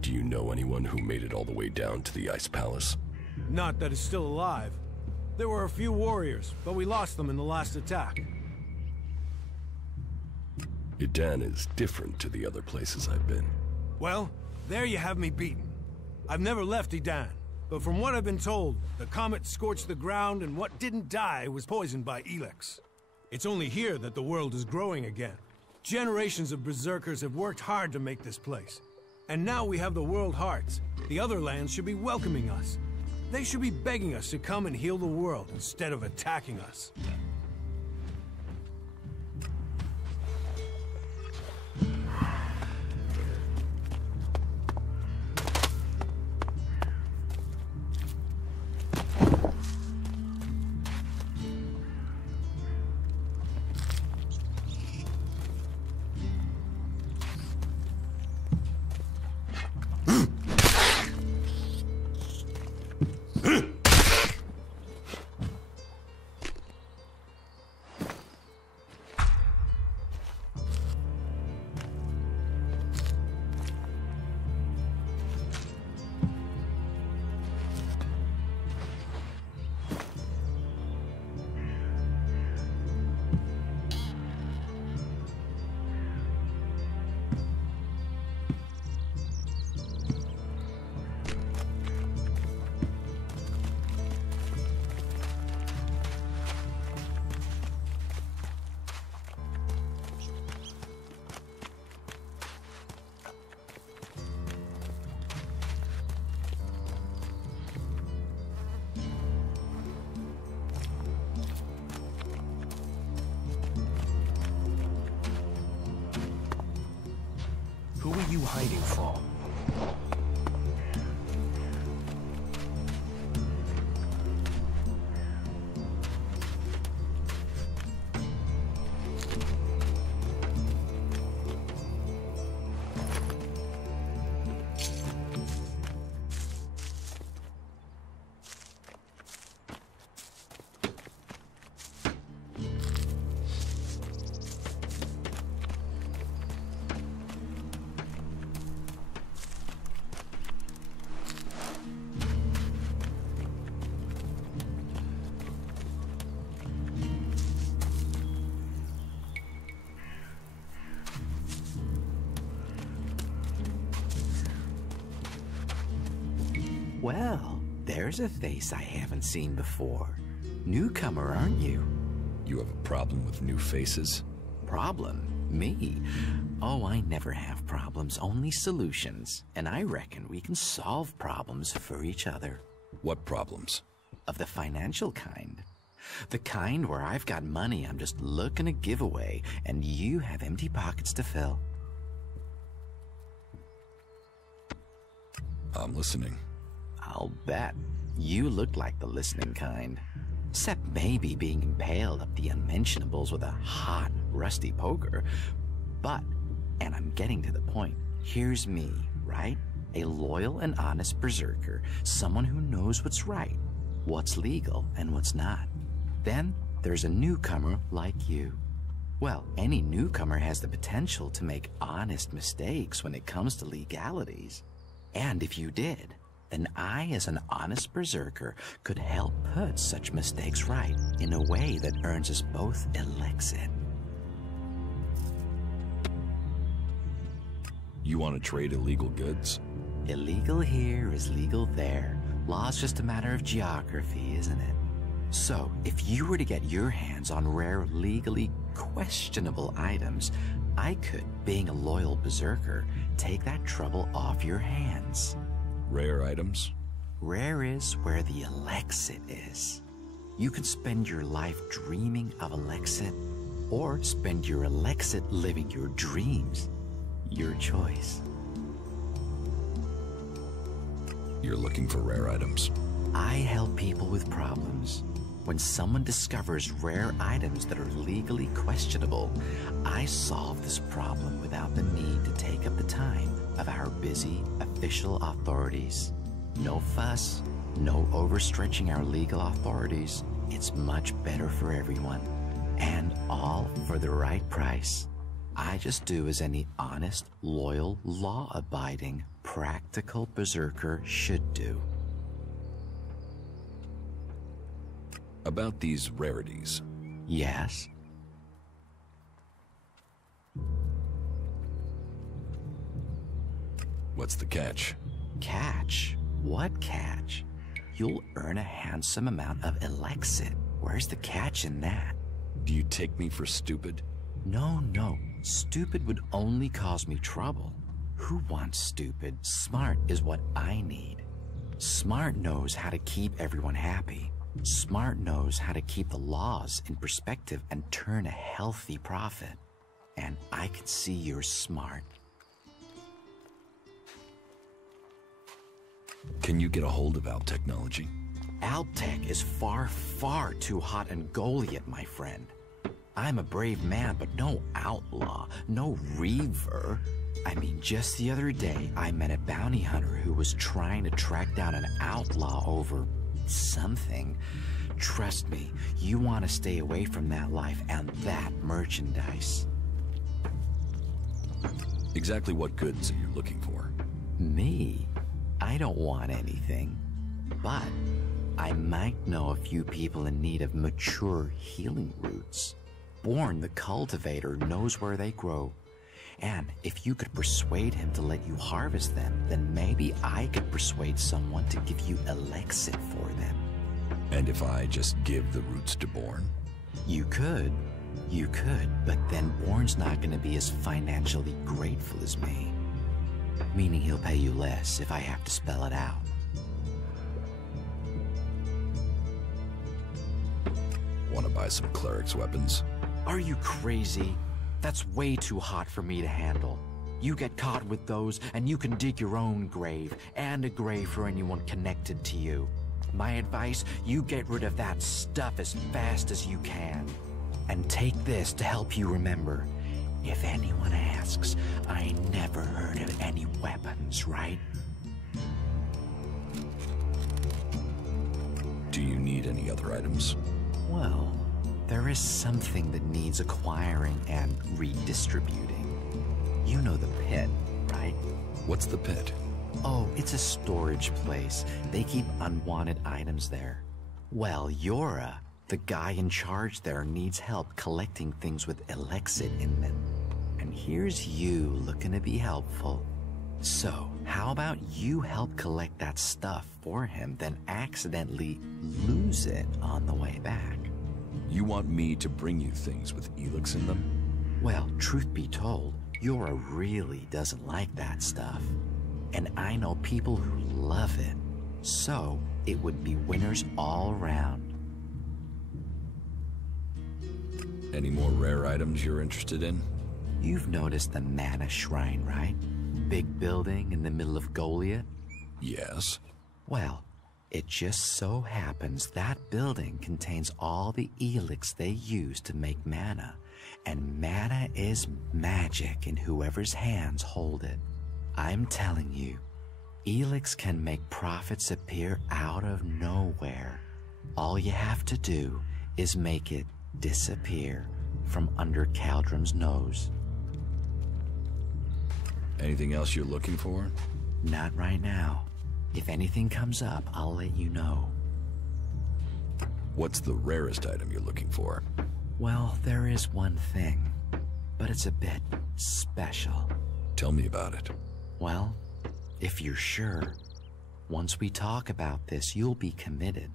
Do you know anyone who made it all the way down to the Ice Palace? Not that is still alive. There were a few warriors, but we lost them in the last attack. Idan is different to the other places I've been. Well, there you have me beaten. I've never left Idan, but from what I've been told, the comet scorched the ground and what didn't die was poisoned by ELEX. It's only here that the world is growing again. Generations of berserkers have worked hard to make this place. And now we have the world hearts. The other lands should be welcoming us. They should be begging us to come and heal the world instead of attacking us. Who are you hiding from? Well, there's a face I haven't seen before. Newcomer, aren't you? You have a problem with new faces? Problem? Me? Oh, I never have problems, only solutions. And I reckon we can solve problems for each other. What problems? Of the financial kind. The kind where I've got money I'm just looking to give away, and you have empty pockets to fill. I'm listening. I'll bet. You look like the listening kind. Except maybe being impaled up the unmentionables with a hot, rusty poker. But, and I'm getting to the point, here's me, right? A loyal and honest berserker, someone who knows what's right, what's legal and what's not. Then there's a newcomer like you. Well, any newcomer has the potential to make honest mistakes when it comes to legalities. And if you did, then I, as an honest berserker, could help put such mistakes right in a way that earns us both elixir. You want to trade illegal goods? Illegal here is legal there. Law's just a matter of geography, isn't it? So, if you were to get your hands on rare, legally questionable items, I could, being a loyal berserker, take that trouble off your hands. Rare items? Rare is where the elixir is. You can spend your life dreaming of elixir, or spend your elixir living your dreams. Your choice. You're looking for rare items. I help people with problems. When someone discovers rare items that are legally questionable, I solve this problem without the need to take up the time of our busy official authorities. No fuss, no overstretching our legal authorities. It's much better for everyone. And all for the right price. I just do as any honest, loyal, law-abiding, practical berserker should do. About these rarities. Yes? What's the catch? Catch? What catch? You'll earn a handsome amount of elixir. Where's the catch in that? Do you take me for stupid? No, no. Stupid would only cause me trouble. Who wants stupid? Smart is what I need. Smart knows how to keep everyone happy. Smart knows how to keep the laws in perspective and turn a healthy profit. And I can see you're smart. Can you get a hold of Alp technology? Alp tech is far, far too hot and Goliath, my friend. I'm a brave man, but no outlaw, no reaver. I mean, just the other day, I met a bounty hunter who was trying to track down an outlaw over something. Trust me, you want to stay away from that life and that merchandise. Exactly what goods are you looking for? Me? I don't want anything. But I might know a few people in need of mature healing roots. Born the cultivator knows where they grow. And if you could persuade him to let you harvest them, then maybe I could persuade someone to give you elixir for them. And if I just give the roots to Born? You could, but then Born's not going to be as financially grateful as me. Meaning he'll pay you less if I have to spell it out. Want to buy some cleric's weapons? Are you crazy? That's way too hot for me to handle. You get caught with those, and you can dig your own grave, and a grave for anyone connected to you. My advice, you get rid of that stuff as fast as you can. And take this to help you remember. If anyone asks, I never heard of any weapons, right? Do you need any other items? Well, there is something that needs acquiring and redistributing. You know the pit, right? What's the pit? Oh, it's a storage place. They keep unwanted items there. Well, Yora, the guy in charge there, needs help collecting things with elixir in them. And here's you looking to be helpful. So, how about you help collect that stuff for him, then accidentally lose it on the way back? You want me to bring you things with ELEX in them? Well, truth be told, Yora really doesn't like that stuff. And I know people who love it. So, it would be winners all around. Any more rare items you're interested in? You've noticed the Mana Shrine, right? Big building in the middle of Goliath? Yes. Well, it just so happens that building contains all the ELEX they use to make mana. And mana is magic in whoever's hands hold it. I'm telling you, ELEX can make profits appear out of nowhere. All you have to do is make it disappear from under Caldrum's nose. Anything else you're looking for? Not right now. If anything comes up, I'll let you know. What's the rarest item you're looking for? Well, there is one thing, but it's a bit special. Tell me about it. Well, if you're sure, once we talk about this, you'll be committed.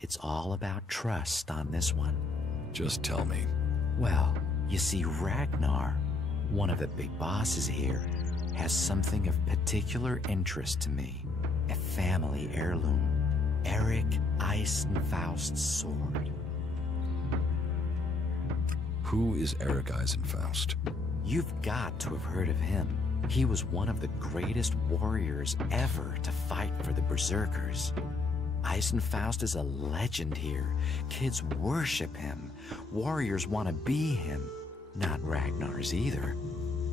It's all about trust on this one. Just tell me. Well, you see, Ragnar, one of the big bosses here, has something of particular interest to me. A family heirloom. Eric Eisenfaust's sword. Who is Eric Eisenfaust? You've got to have heard of him. He was one of the greatest warriors ever to fight for the Berserkers. Eisenfaust is a legend here. Kids worship him. Warriors want to be him. Not Ragnar's either.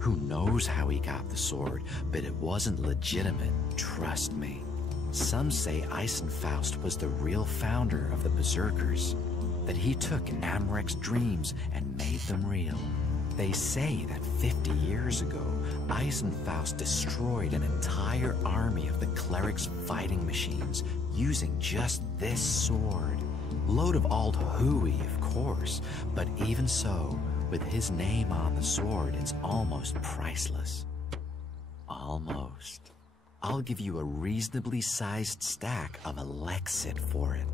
Who knows how he got the sword, but it wasn't legitimate, trust me. Some say Eisenfaust was the real founder of the Berserkers, that he took Namrek's dreams and made them real. They say that 50 years ago, Eisenfaust destroyed an entire army of the clerics' fighting machines using just this sword. Load of old hooey, of course, but even so, with his name on the sword, it's almost priceless. Almost. I'll give you a reasonably sized stack of Elexit for it.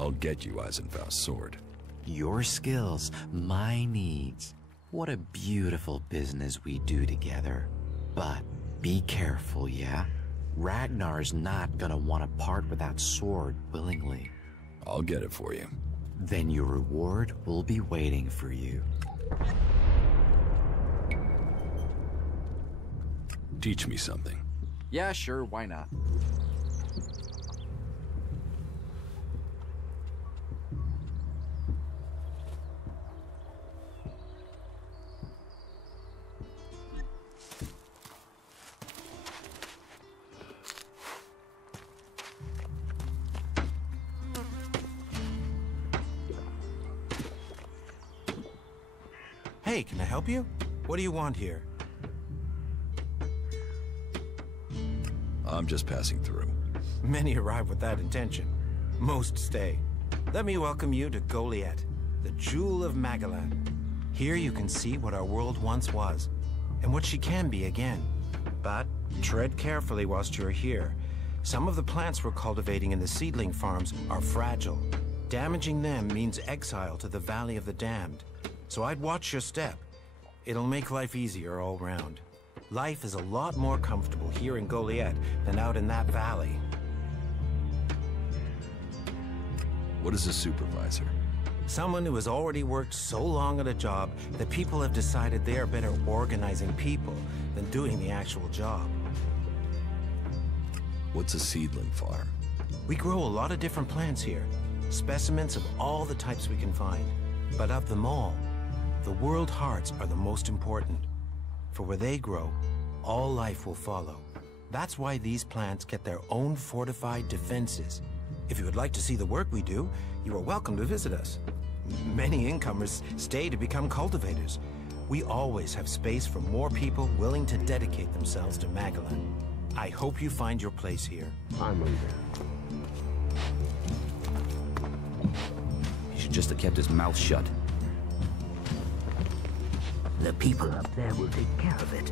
I'll get you Eisenfaust's sword. Your skills, my needs. What a beautiful business we do together. But be careful, yeah? Ragnar's not gonna want to part with that sword willingly. I'll get it for you. Then your reward will be waiting for you. Teach me something. Yeah, sure, why not? Hey, can I help you? What do you want here? I'm just passing through. Many arrive with that intention. Most stay. Let me welcome you to Goliath, the jewel of Magalan. Here you can see what our world once was, and what she can be again. But tread carefully whilst you're here. Some of the plants we're cultivating in the seedling farms are fragile. Damaging them means exile to the Valley of the Damned. So I'd watch your step. It'll make life easier all round. Life is a lot more comfortable here in Goliath than out in that valley. What is a supervisor? Someone who has already worked so long at a job that people have decided they are better organizing people than doing the actual job. What's a seedling farm? We grow a lot of different plants here. Specimens of all the types we can find. But of them all, the world hearts are the most important. For where they grow, all life will follow. That's why these plants get their own fortified defenses. If you would like to see the work we do, you are welcome to visit us. Many incomers stay to become cultivators. We always have space for more people willing to dedicate themselves to Magalan. I hope you find your place here. I'm under. He should just have kept his mouth shut. The people up there will take care of it.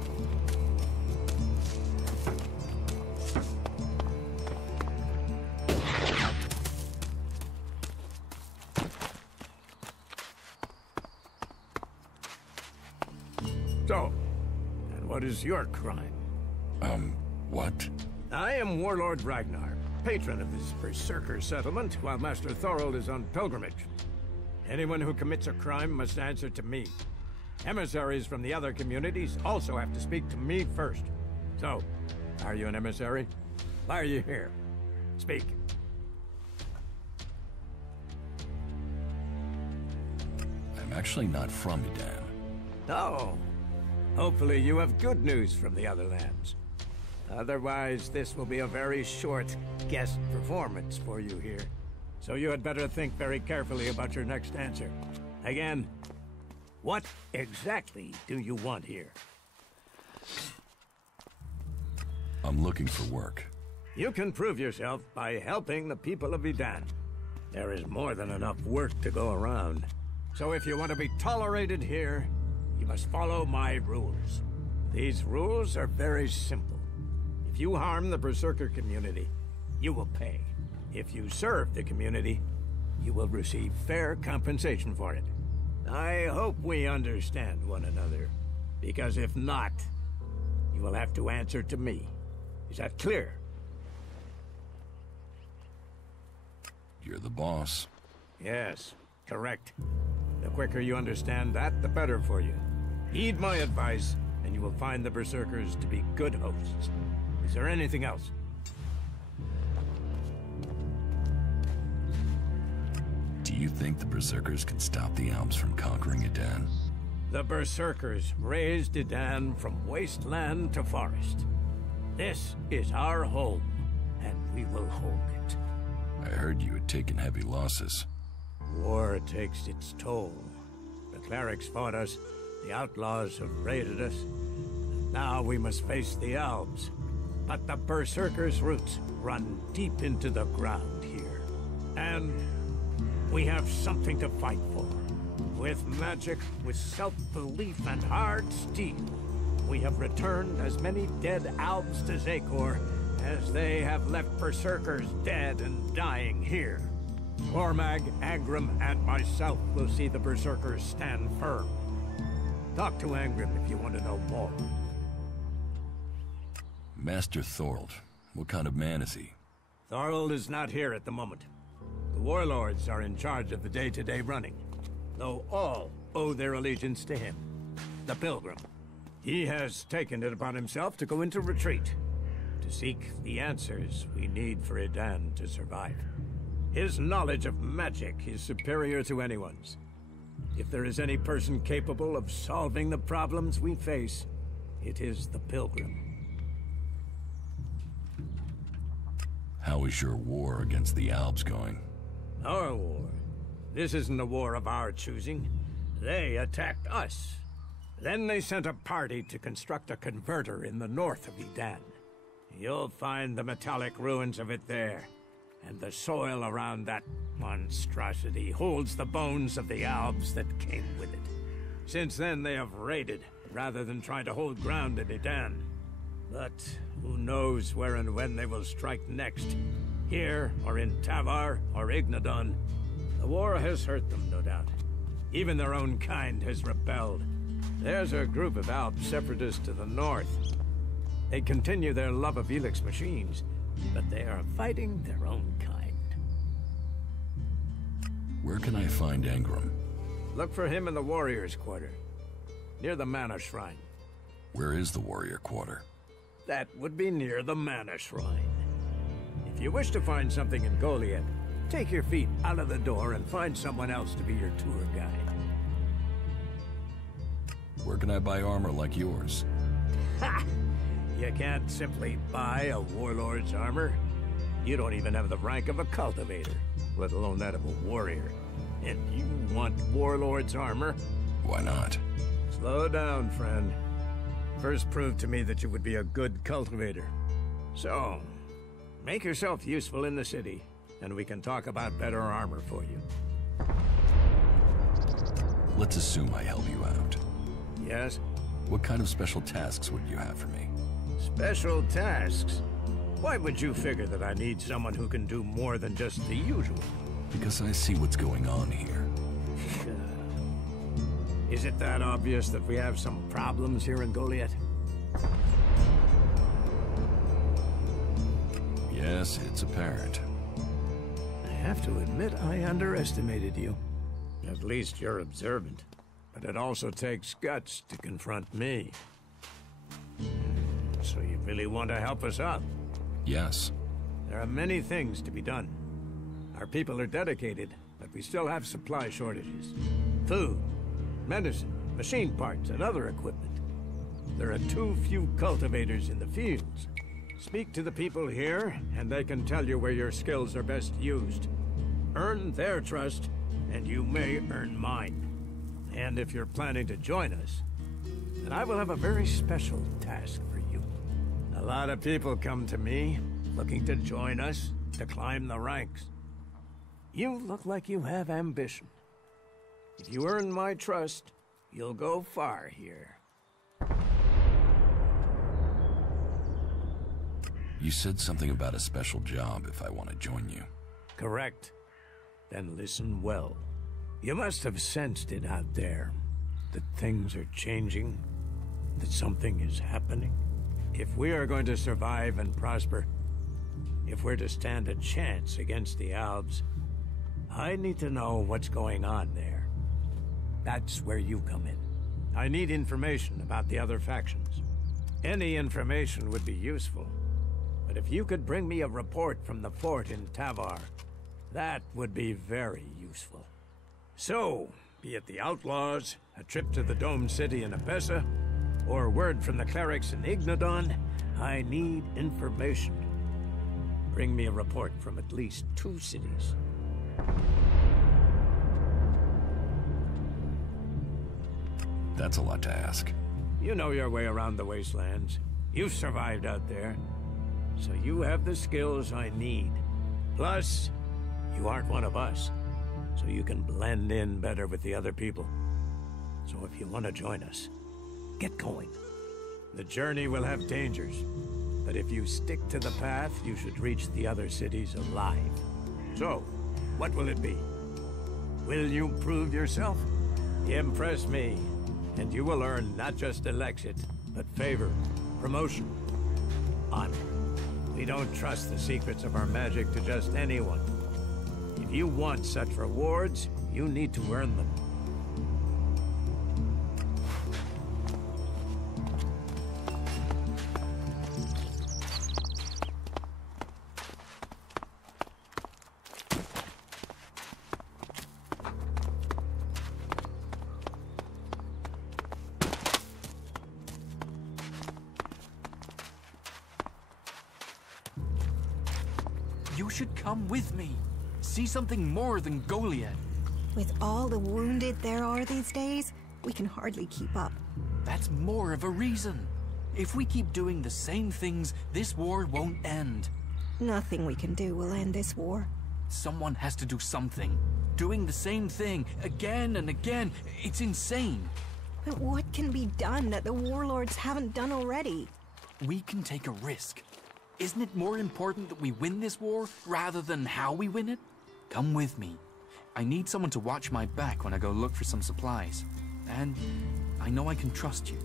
So, and what is your crime? What? I am Warlord Ragnar, patron of this Berserker settlement, while Master Thorold is on pilgrimage. Anyone who commits a crime must answer to me. Emissaries from the other communities also have to speak to me first. So, are you an emissary? Why are you here? Speak. I'm actually not from Edan. Oh. Hopefully you have good news from the other lands. Otherwise, this will be a very short guest performance for you here. So you had better think very carefully about your next answer. Again, what exactly do you want here? I'm looking for work. You can prove yourself by helping the people of Edan. There is more than enough work to go around. So if you want to be tolerated here, you must follow my rules. These rules are very simple. If you harm the Berserker community, you will pay. If you serve the community, you will receive fair compensation for it. I hope we understand one another, because if not, you will have to answer to me. Is that clear? You're the boss. Yes, correct. The quicker you understand that, the better for you. Heed my advice, and you will find the Berserkers to be good hosts. Is there anything else? Do you think the Berserkers can stop the Alps from conquering Edan? The Berserkers raised Edan from wasteland to forest. This is our home, and we will hold it. I heard you had taken heavy losses. War takes its toll. The clerics fought us, the outlaws have raided us. Now we must face the Alps. But the Berserkers' roots run deep into the ground here. And we have something to fight for. With magic, with self-belief and hard steel, we have returned as many dead Alps to Zakor as they have left Berserkers dead and dying here. Cormag, Angrim, and myself will see the Berserkers stand firm. Talk to Angrim if you want to know more. Master Thorold, what kind of man is he? Thorold is not here at the moment. The warlords are in charge of the day-to-day running, though all owe their allegiance to him, the Pilgrim. He has taken it upon himself to go into retreat, to seek the answers we need for Edan to survive. His knowledge of magic is superior to anyone's. If there is any person capable of solving the problems we face, it is the Pilgrim. How is your war against the Alps going? Our war? This isn't a war of our choosing. They attacked us. Then they sent a party to construct a converter in the north of Edan. You'll find the metallic ruins of it there. And the soil around that monstrosity holds the bones of the Alps that came with it. Since then, they have raided, rather than trying to hold ground in Edan. But who knows where and when they will strike next? Here, or in Tavar, or Ignadon. The war has hurt them, no doubt. Even their own kind has rebelled. There's a group of Alp separatists to the north. They continue their love of ELEX machines, but they are fighting their own kind. Where can I find Angrim? Look for him in the Warriors' Quarter, near the Mana Shrine. Where is the Warrior Quarter? That would be near the Mana Shrine. If you wish to find something in Goliath, take your feet out of the door and find someone else to be your tour guide. Where can I buy armor like yours? Ha! You can't simply buy a warlord's armor. You don't even have the rank of a cultivator, let alone that of a warrior. And you want warlord's armor? Why not? Slow down, friend. First prove to me that you would be a good cultivator. So, make yourself useful in the city, and we can talk about better armor for you. Let's assume I help you out. Yes? What kind of special tasks would you have for me? Special tasks? Why would you figure that I need someone who can do more than just the usual? Because I see what's going on here. Is it that obvious that we have some problems here in Goliath? Yes, it's apparent. I have to admit I underestimated you. At least you're observant. But it also takes guts to confront me. So you really want to help us out? Yes. There are many things to be done. Our people are dedicated, but we still have supply shortages. Food, medicine, machine parts, and other equipment. There are too few cultivators in the fields. Speak to the people here, and they can tell you where your skills are best used. Earn their trust, and you may earn mine. And if you're planning to join us, then I will have a very special task for you. A lot of people come to me, looking to join us, to climb the ranks. You look like you have ambition. If you earn my trust, you'll go far here. You said something about a special job if I want to join you. Correct. Then listen well. You must have sensed it out there, that things are changing, that something is happening. If we are going to survive and prosper, if we're to stand a chance against the Albs, I need to know what's going on there. That's where you come in. I need information about the other factions. Any information would be useful, but if you could bring me a report from the fort in Tavar, that would be very useful. So, be it the Outlaws, a trip to the Domed City in Abessa, or word from the clerics in Ignadon, I need information. Bring me a report from at least 2 cities. That's a lot to ask. You know your way around the wastelands. You've survived out there. So you have the skills I need. Plus, you aren't one of us. So you can blend in better with the other people. So if you want to join us, get going. The journey will have dangers, but if you stick to the path, you should reach the other cities alive. So, what will it be? Will you prove yourself? Impress me, and you will earn not just Elexit, but favor, promotion, honor. We don't trust the secrets of our magic to just anyone. If you want such rewards, you need to earn them. You should come with me. See something more than Goliath. With all the wounded there are these days, we can hardly keep up. That's more of a reason. If we keep doing the same things, this war won't end. Nothing we can do will end this war. Someone has to do something. Doing the same thing again and again, it's insane. But what can be done that the warlords haven't done already? We can take a risk. Isn't it more important that we win this war rather than how we win it? Come with me. I need someone to watch my back when I go look for some supplies. And I know I can trust you.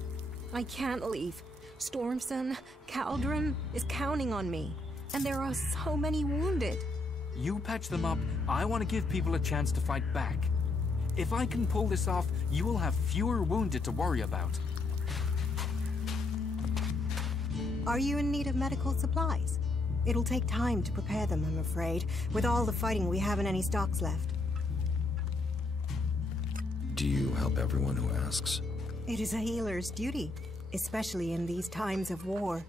I can't leave. Stormson, Caldron is counting on me. And there are so many wounded. You patch them up. I want to give people a chance to fight back. If I can pull this off, you will have fewer wounded to worry about. Are you in need of medical supplies? It'll take time to prepare them, I'm afraid. With all the fighting, we haven't any stocks left. Do you help everyone who asks? It is a healer's duty, especially in these times of war.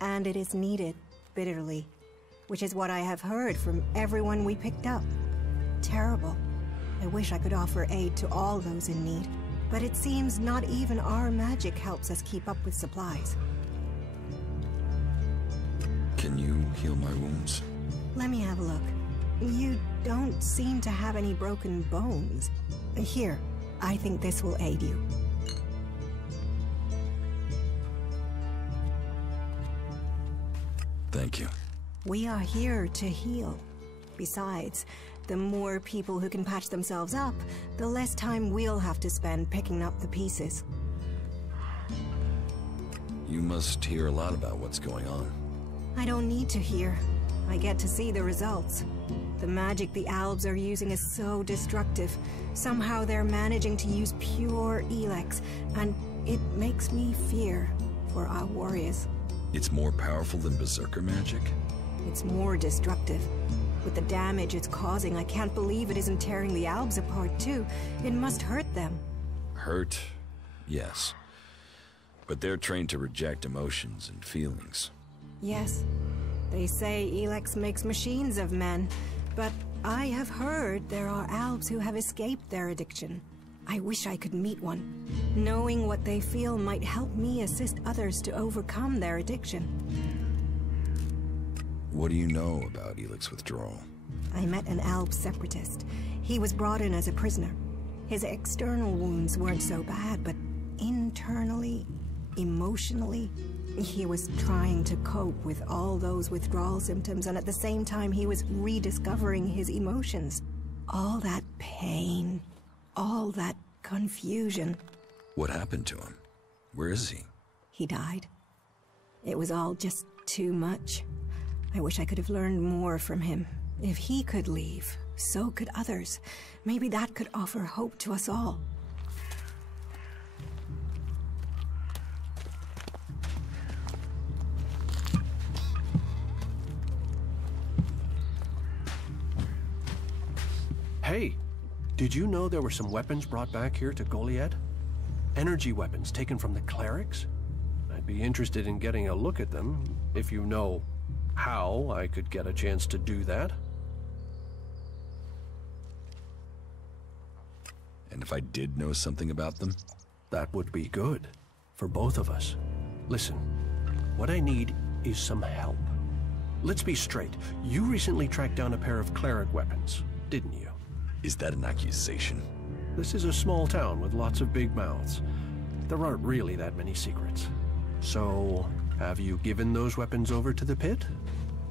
And it is needed, bitterly. Which is what I have heard from everyone we picked up. Terrible. I wish I could offer aid to all those in need. But it seems not even our magic helps us keep up with supplies. Can you heal my wounds? Let me have a look. You don't seem to have any broken bones. Here, I think this will aid you. Thank you. We are here to heal. Besides, The more people who can patch themselves up, the less time we'll have to spend picking up the pieces. You must hear a lot about what's going on. I don't need to hear. I get to see the results. The magic the Albs are using is so destructive. Somehow they're managing to use pure ELEX, and it makes me fear for our warriors. It's more powerful than Berserker magic? It's more destructive. With the damage it's causing, I can't believe it isn't tearing the Albs apart too. It must hurt them. Hurt? Yes. But they're trained to reject emotions and feelings. Yes. They say ELEX makes machines of men, but I have heard there are Albs who have escaped their addiction. I wish I could meet one. Knowing what they feel might help me assist others to overcome their addiction. What do you know about ELEX withdrawal? I met an Alb separatist. He was brought in as a prisoner. His external wounds weren't so bad, but internally, emotionally, he was trying to cope with all those withdrawal symptoms, and at the same time he was rediscovering his emotions. All that pain, all that confusion. What happened to him? Where is he? He died. It was all just too much. I wish I could have learned more from him. If he could leave, so could others. Maybe that could offer hope to us all. Hey, did you know there were some weapons brought back here to Goliad? Energy weapons taken from the clerics? I'd be interested in getting a look at them, if you know how I could get a chance to do that. And if I did know something about them? That would be good, for both of us. Listen, what I need is some help. Let's be straight. You recently tracked down a pair of cleric weapons, didn't you? Is that an accusation? This is a small town with lots of big mouths. There aren't really that many secrets. So, have you given those weapons over to the pit?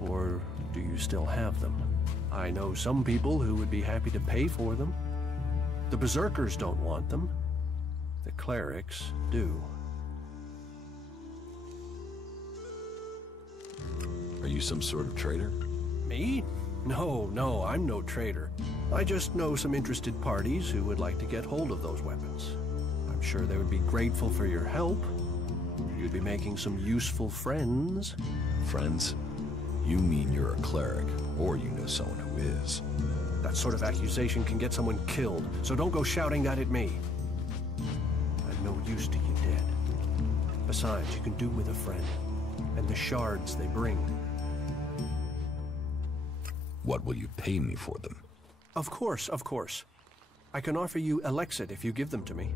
Or do you still have them? I know some people who would be happy to pay for them. The Berserkers don't want them. The clerics do. Are you some sort of traitor? Me? No, I'm no traitor. I just know some interested parties who would like to get hold of those weapons. I'm sure they would be grateful for your help. You'd be making some useful friends. Friends? You mean you're a cleric, or you know someone who is. That sort of accusation can get someone killed, so don't go shouting that at me. I'm no use to you dead. Besides, you can do with a friend, and the shards they bring. What will you pay me for them? Of course. I can offer you Elexit if you give them to me.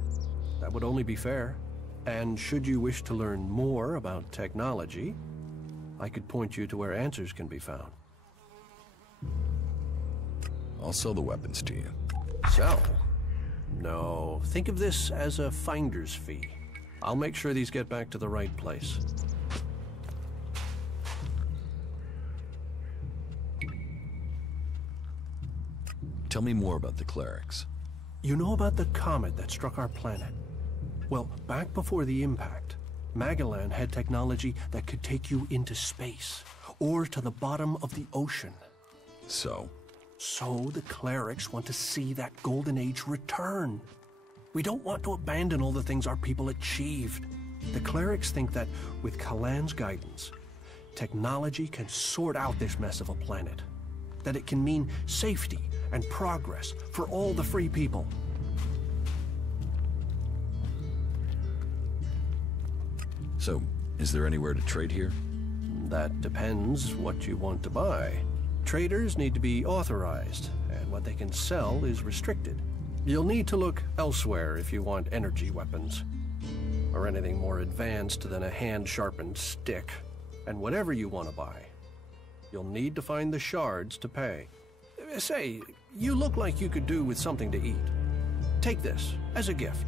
That would only be fair. And should you wish to learn more about technology, I could point you to where answers can be found. I'll sell the weapons to you. Sell? No, think of this as a finder's fee. I'll make sure these get back to the right place. Tell me more about the clerics. You know about the comet that struck our planet? Well, back before the impact, Magalan had technology that could take you into space, or to the bottom of the ocean. So? So the clerics want to see that golden age return. We don't want to abandon all the things our people achieved. The clerics think that with Kalan's guidance, technology can sort out this mess of a planet. That it can mean safety and progress for all the free people. So, is there anywhere to trade here? That depends what you want to buy. Traders need to be authorized, and what they can sell is restricted. You'll need to look elsewhere if you want energy weapons, or anything more advanced than a hand-sharpened stick. And whatever you want to buy, you'll need to find the shards to pay. Say, you look like you could do with something to eat. Take this as a gift.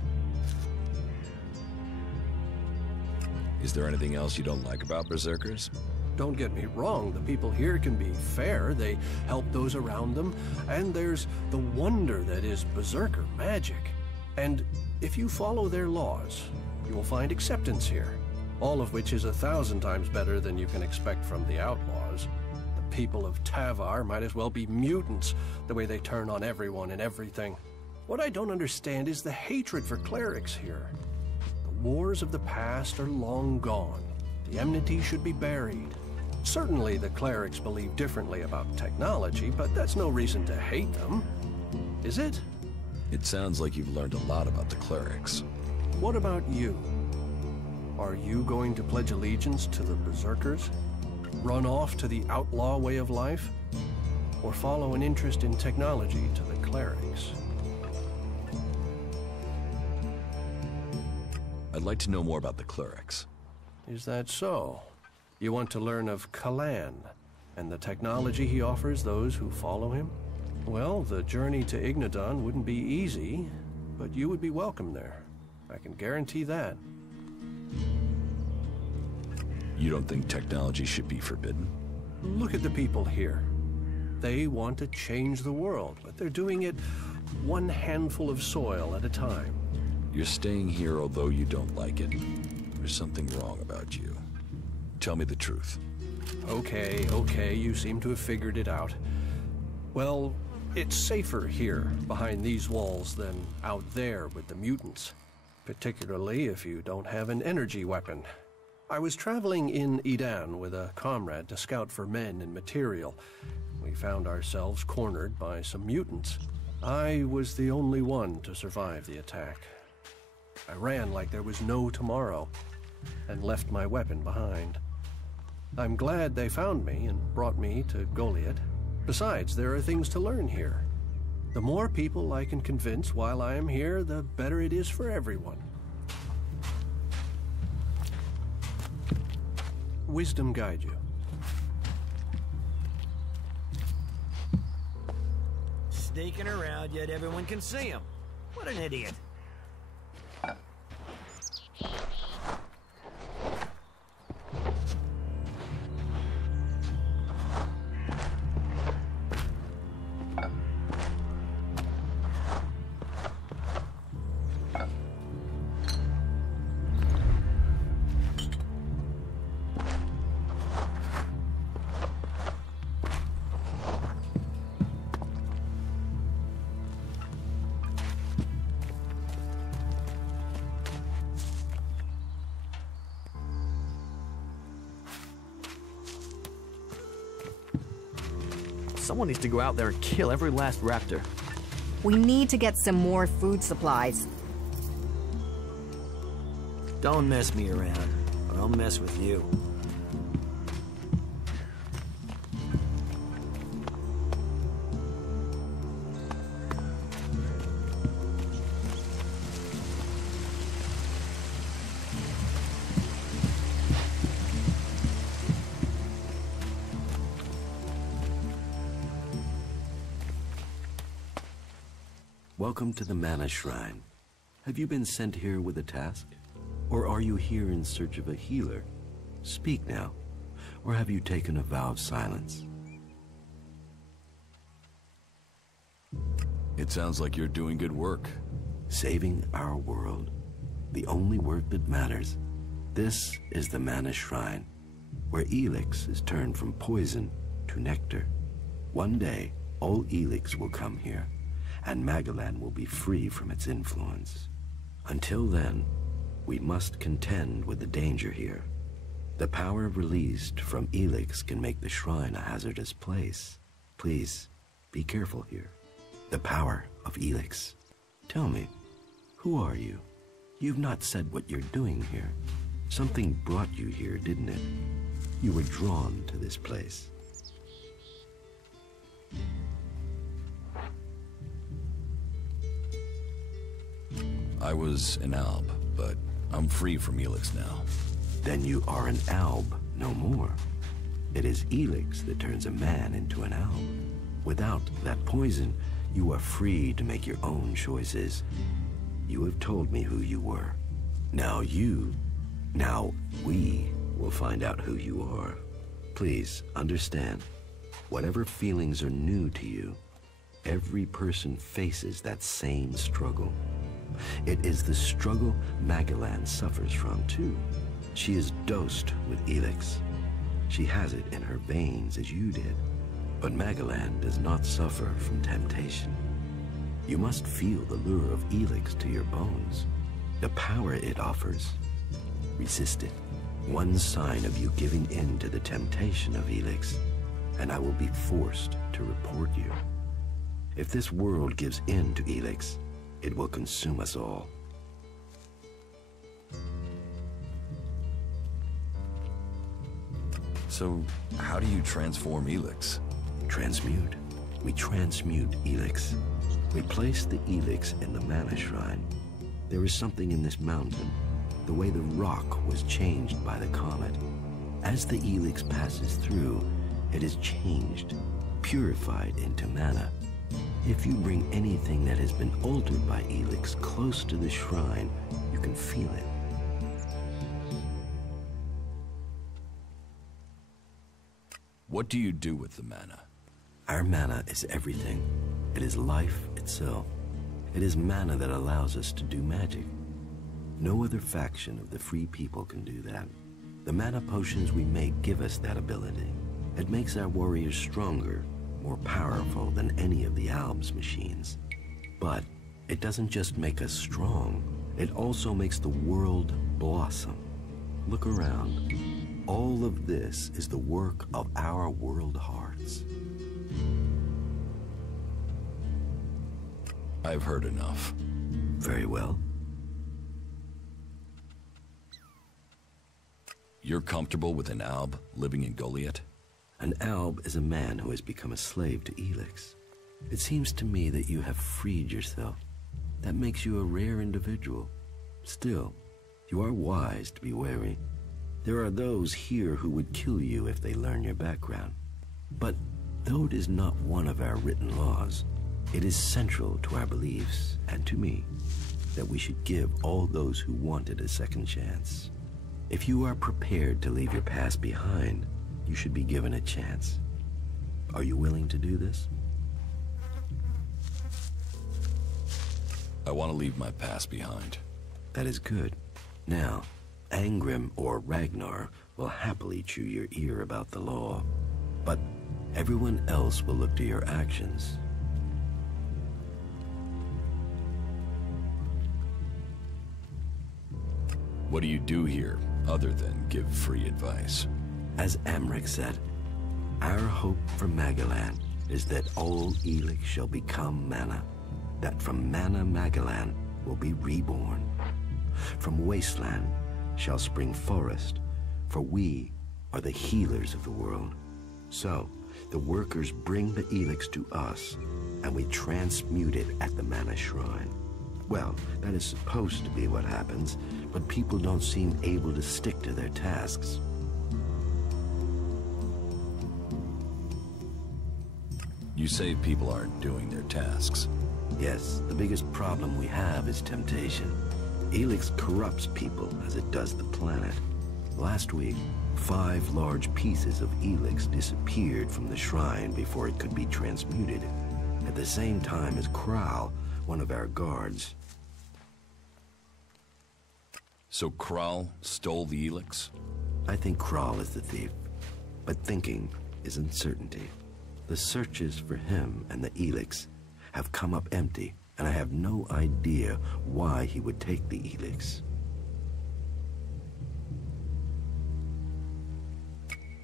Is there anything else you don't like about Berserkers? Don't get me wrong, the people here can be fair, they help those around them, and there's the wonder that is Berserker magic. And if you follow their laws, you will find acceptance here, all of which is 1,000 times better than you can expect from the outlaws. The people of Tavar might as well be mutants, the way they turn on everyone and everything. What I don't understand is the hatred for clerics here. The wars of the past are long gone. The enmity should be buried. Certainly the clerics believe differently about technology, but that's no reason to hate them. Is it? It sounds like you've learned a lot about the clerics. What about you? Are you going to pledge allegiance to the Berserkers? Run off to the outlaw way of life? Or follow an interest in technology to the clerics? I'd like to know more about the clerics. Is that so? You want to learn of Kalan and the technology he offers those who follow him? Well, the journey to Ignadon wouldn't be easy, but you would be welcome there. I can guarantee that. You don't think technology should be forbidden? Look at the people here. They want to change the world, but they're doing it one handful of soil at a time. You're staying here although you don't like it. There's something wrong about you. Tell me the truth. Okay, you seem to have figured it out. Well, it's safer here, behind these walls, than out there with the mutants. Particularly if you don't have an energy weapon. I was traveling in Edan with a comrade to scout for men and material. We found ourselves cornered by some mutants. I was the only one to survive the attack. I ran like there was no tomorrow, and left my weapon behind. I'm glad they found me and brought me to Goliath. Besides, there are things to learn here. The more people I can convince while I am here, the better it is for everyone. Wisdom guide you. Sneaking around, yet everyone can see him. What an idiot. Someone needs to go out there and kill every last raptor. We need to get some more food supplies. Don't mess me around, or I'll mess with you. Welcome to the Mana Shrine. Have you been sent here with a task? Or are you here in search of a healer? Speak now. Or have you taken a vow of silence? It sounds like you're doing good work. Saving our world. The only work that matters. This is the Mana Shrine, where ELEX is turned from poison to nectar. One day, all ELEX will come here, and Magalan will be free from its influence. Until then, we must contend with the danger here. The power released from ELEX can make the shrine a hazardous place. Please, be careful here. The power of ELEX. Tell me, who are you? You've not said what you're doing here. Something brought you here, didn't it? You were drawn to this place. I was an alb, but I'm free from ELEX now. Then you are an alb no more. It is ELEX that turns a man into an alb. Without that poison, you are free to make your own choices. You have told me who you were. Now we will find out who you are. Please understand, whatever feelings are new to you, every person faces that same struggle. It is the struggle Magellan suffers from, too. She is dosed with ELEX. She has it in her veins as you did. But Magellan does not suffer from temptation. You must feel the lure of ELEX to your bones, the power it offers. Resist it. One sign of you giving in to the temptation of ELEX, and I will be forced to report you. If this world gives in to ELEX, it will consume us all. So, how do you transform ELEX? Transmute. We transmute ELEX. We place the ELEX in the mana shrine. There is something in this mountain, the way the rock was changed by the comet. As the ELEX passes through, it is changed, purified into mana. If you bring anything that has been altered by ELEX close to the shrine, you can feel it. What do you do with the mana? Our mana is everything. It is life itself. It is mana that allows us to do magic. No other faction of the free people can do that. The mana potions we make give us that ability. It makes our warriors stronger, more powerful than any of the Alb's machines. But it doesn't just make us strong, it also makes the world blossom. Look around. All of this is the work of our world hearts. I've heard enough. Very well. You're comfortable with an Alb living in Goliath? An Alb is a man who has become a slave to ELEX. It seems to me that you have freed yourself. That makes you a rare individual. Still, you are wise to be wary. There are those here who would kill you if they learn your background. But though it is not one of our written laws, it is central to our beliefs and to me that we should give all those who want it a second chance. If you are prepared to leave your past behind, you should be given a chance. Are you willing to do this? I want to leave my past behind. That is good. Now, Angrim or Ragnar will happily chew your ear about the law, but everyone else will look to your actions. What do you do here, other than give free advice? As Amric said, our hope for Magellan is that all ELEX shall become mana, that from mana Magellan will be reborn. From wasteland shall spring forest, for we are the healers of the world. So, the workers bring the ELEX to us, and we transmute it at the mana shrine. Well, that is supposed to be what happens, but people don't seem able to stick to their tasks. You say people aren't doing their tasks. Yes, the biggest problem we have is temptation. ELEX corrupts people as it does the planet. Last week, 5 large pieces of ELEX disappeared from the shrine before it could be transmuted, at the same time as Kral, one of our guards. So Kral stole the ELEX? I think Kral is the thief, but thinking is uncertainty. The searches for him and the ELEX have come up empty, and I have no idea why he would take the ELEX.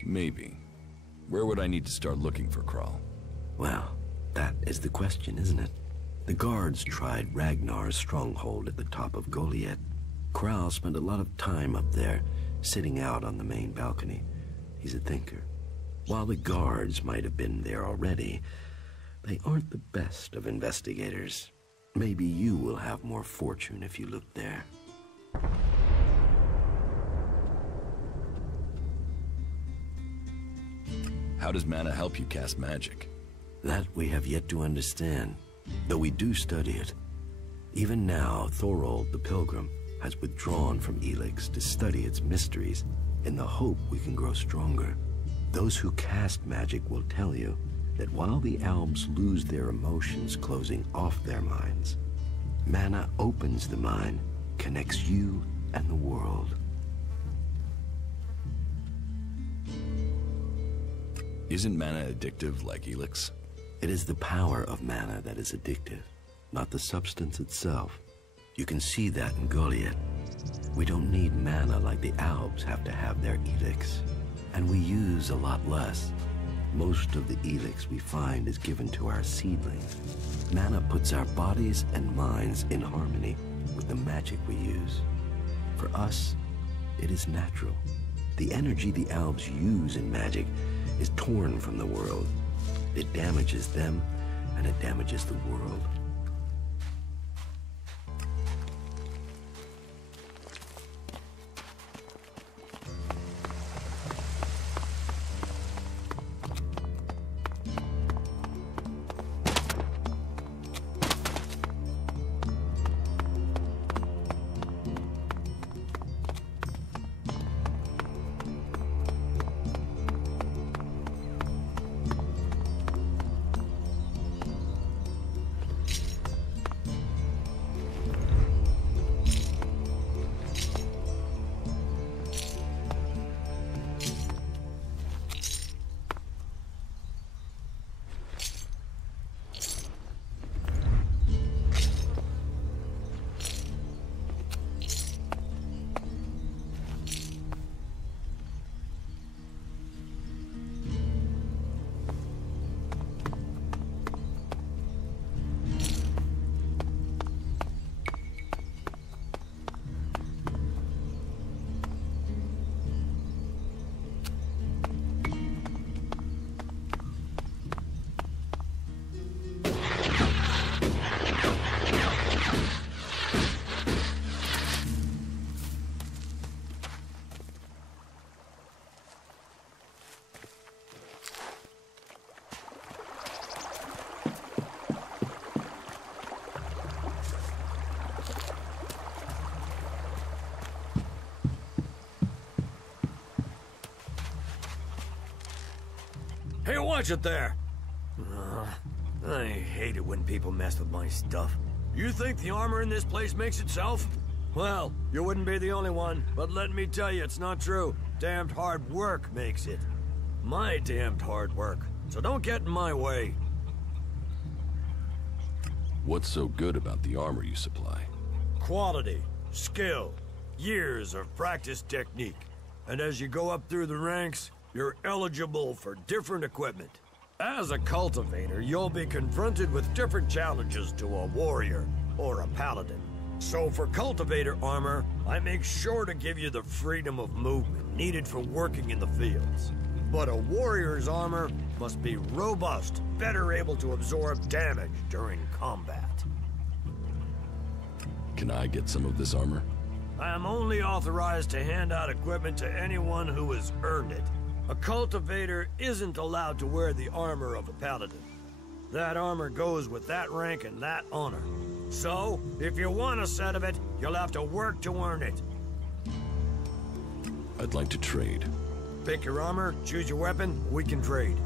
Maybe. Where would I need to start looking for Kral? Well, that is the question, isn't it? The guards tried Ragnar's stronghold at the top of Goliath. Kral spent a lot of time up there, sitting out on the main balcony. He's a thinker. While the guards might have been there already, they aren't the best of investigators. Maybe you will have more fortune if you look there. How does mana help you cast magic? That we have yet to understand, though we do study it. Even now, Thorold the Pilgrim has withdrawn from ELEX to study its mysteries in the hope we can grow stronger. Those who cast magic will tell you that while the elves lose their emotions closing off their minds, mana opens the mind, connects you and the world. Isn't mana addictive like ELEX? It is the power of mana that is addictive, not the substance itself. You can see that in Goliath. We don't need mana like the elves have to have their ELEX, and we use a lot less. Most of the ELEX we find is given to our seedlings. Mana puts our bodies and minds in harmony with the magic we use. For us, it is natural. The energy the elves use in magic is torn from the world. It damages them, and it damages the world. Hey, watch it there! I hate it when people mess with my stuff. You think the armor in this place makes itself? Well, you wouldn't be the only one, but let me tell you, it's not true. Damned hard work makes it. My damned hard work. So don't get in my way. What's so good about the armor you supply? Quality, skill, years of practice technique. And as you go up through the ranks, you're eligible for different equipment. As a cultivator, you'll be confronted with different challenges to a warrior or a paladin. So for cultivator armor, I make sure to give you the freedom of movement needed for working in the fields. But a warrior's armor must be robust, better able to absorb damage during combat. Can I get some of this armor? I am only authorized to hand out equipment to anyone who has earned it. A cultivator isn't allowed to wear the armor of a paladin. That armor goes with that rank and that honor. So, if you want a set of it, you'll have to work to earn it. I'd like to trade. Pick your armor, choose your weapon, we can trade.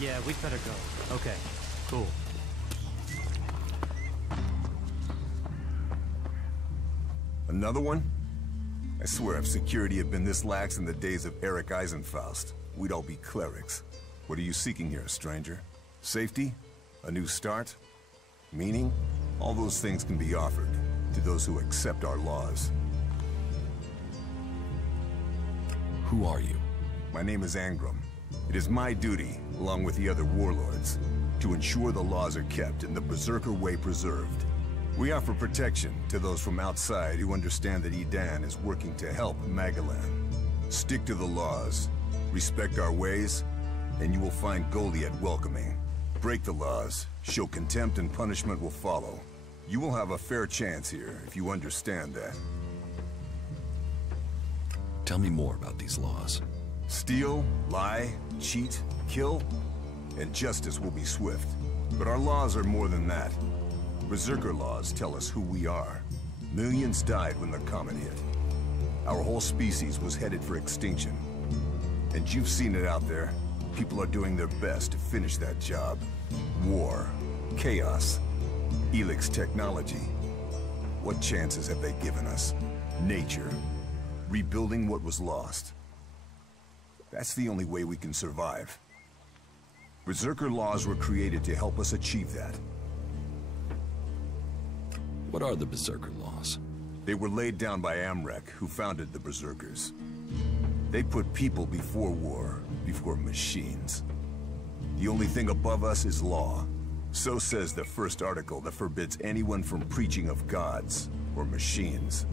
Yeah, we'd better go. Okay, cool. Another one? I swear if security had been this lax in the days of Eric Eisenfaust, we'd all be clerics. What are you seeking here, stranger? Safety? A new start? Meaning? All those things can be offered to those who accept our laws. Who are you? My name is Angram. It is my duty, along with the other warlords, to ensure the laws are kept and the Berserker way preserved. We offer protection to those from outside who understand that Edan is working to help Magalan. Stick to the laws, respect our ways, and you will find Goliath welcoming. Break the laws, show contempt, and punishment will follow. You will have a fair chance here if you understand that. Tell me more about these laws. Steal, lie, cheat, kill, and justice will be swift. But our laws are more than that. Berserker laws tell us who we are. Millions died when the comet hit. Our whole species was headed for extinction. And you've seen it out there. People are doing their best to finish that job. War, chaos, ELEX technology. What chances have they given us? Nature. Rebuilding what was lost. That's the only way we can survive. Berserker laws were created to help us achieve that. What are the Berserker laws? They were laid down by Amrek, who founded the Berserkers. They put people before war, before machines. The only thing above us is law. So says the first article that forbids anyone from preaching of gods or machines.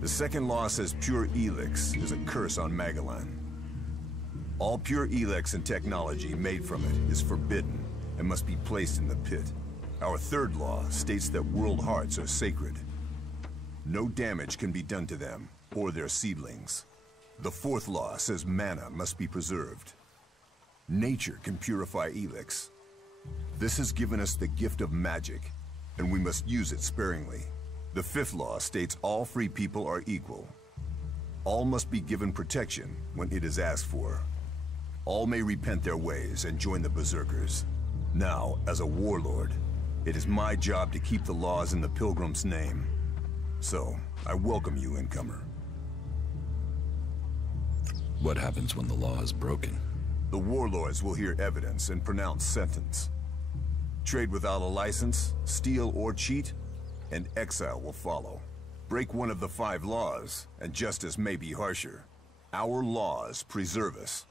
The second law says pure ELEX is a curse on Magalan. All pure ELEX and technology made from it is forbidden and must be placed in the pit. Our third law states that world hearts are sacred. No damage can be done to them or their seedlings. The fourth law says mana must be preserved. Nature can purify ELEX. This has given us the gift of magic, and we must use it sparingly. The fifth law states all free people are equal. All must be given protection when it is asked for. All may repent their ways and join the Berserkers. Now, as a warlord, it is my job to keep the laws in the Pilgrim's name. So, I welcome you, incomer. What happens when the law is broken? The warlords will hear evidence and pronounce sentence. Trade without a license, steal or cheat, and exile will follow. Break one of the 5 laws, and justice may be harsher. Our laws preserve us,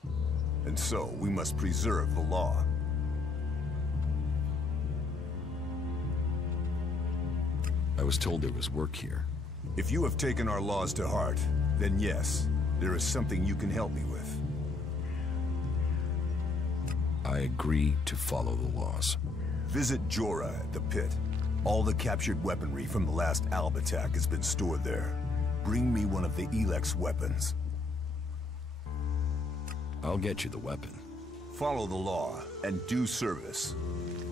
and so we must preserve the law. I was told there was work here. If you have taken our laws to heart, then yes, there is something you can help me with. I agree to follow the laws. Visit Jorah at the pit. All the captured weaponry from the last Alb attack has been stored there. Bring me one of the ELEX weapons. I'll get you the weapon. Follow the law and do service.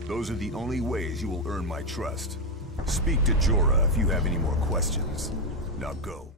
Those are the only ways you will earn my trust. Speak to Jorah if you have any more questions. Now go.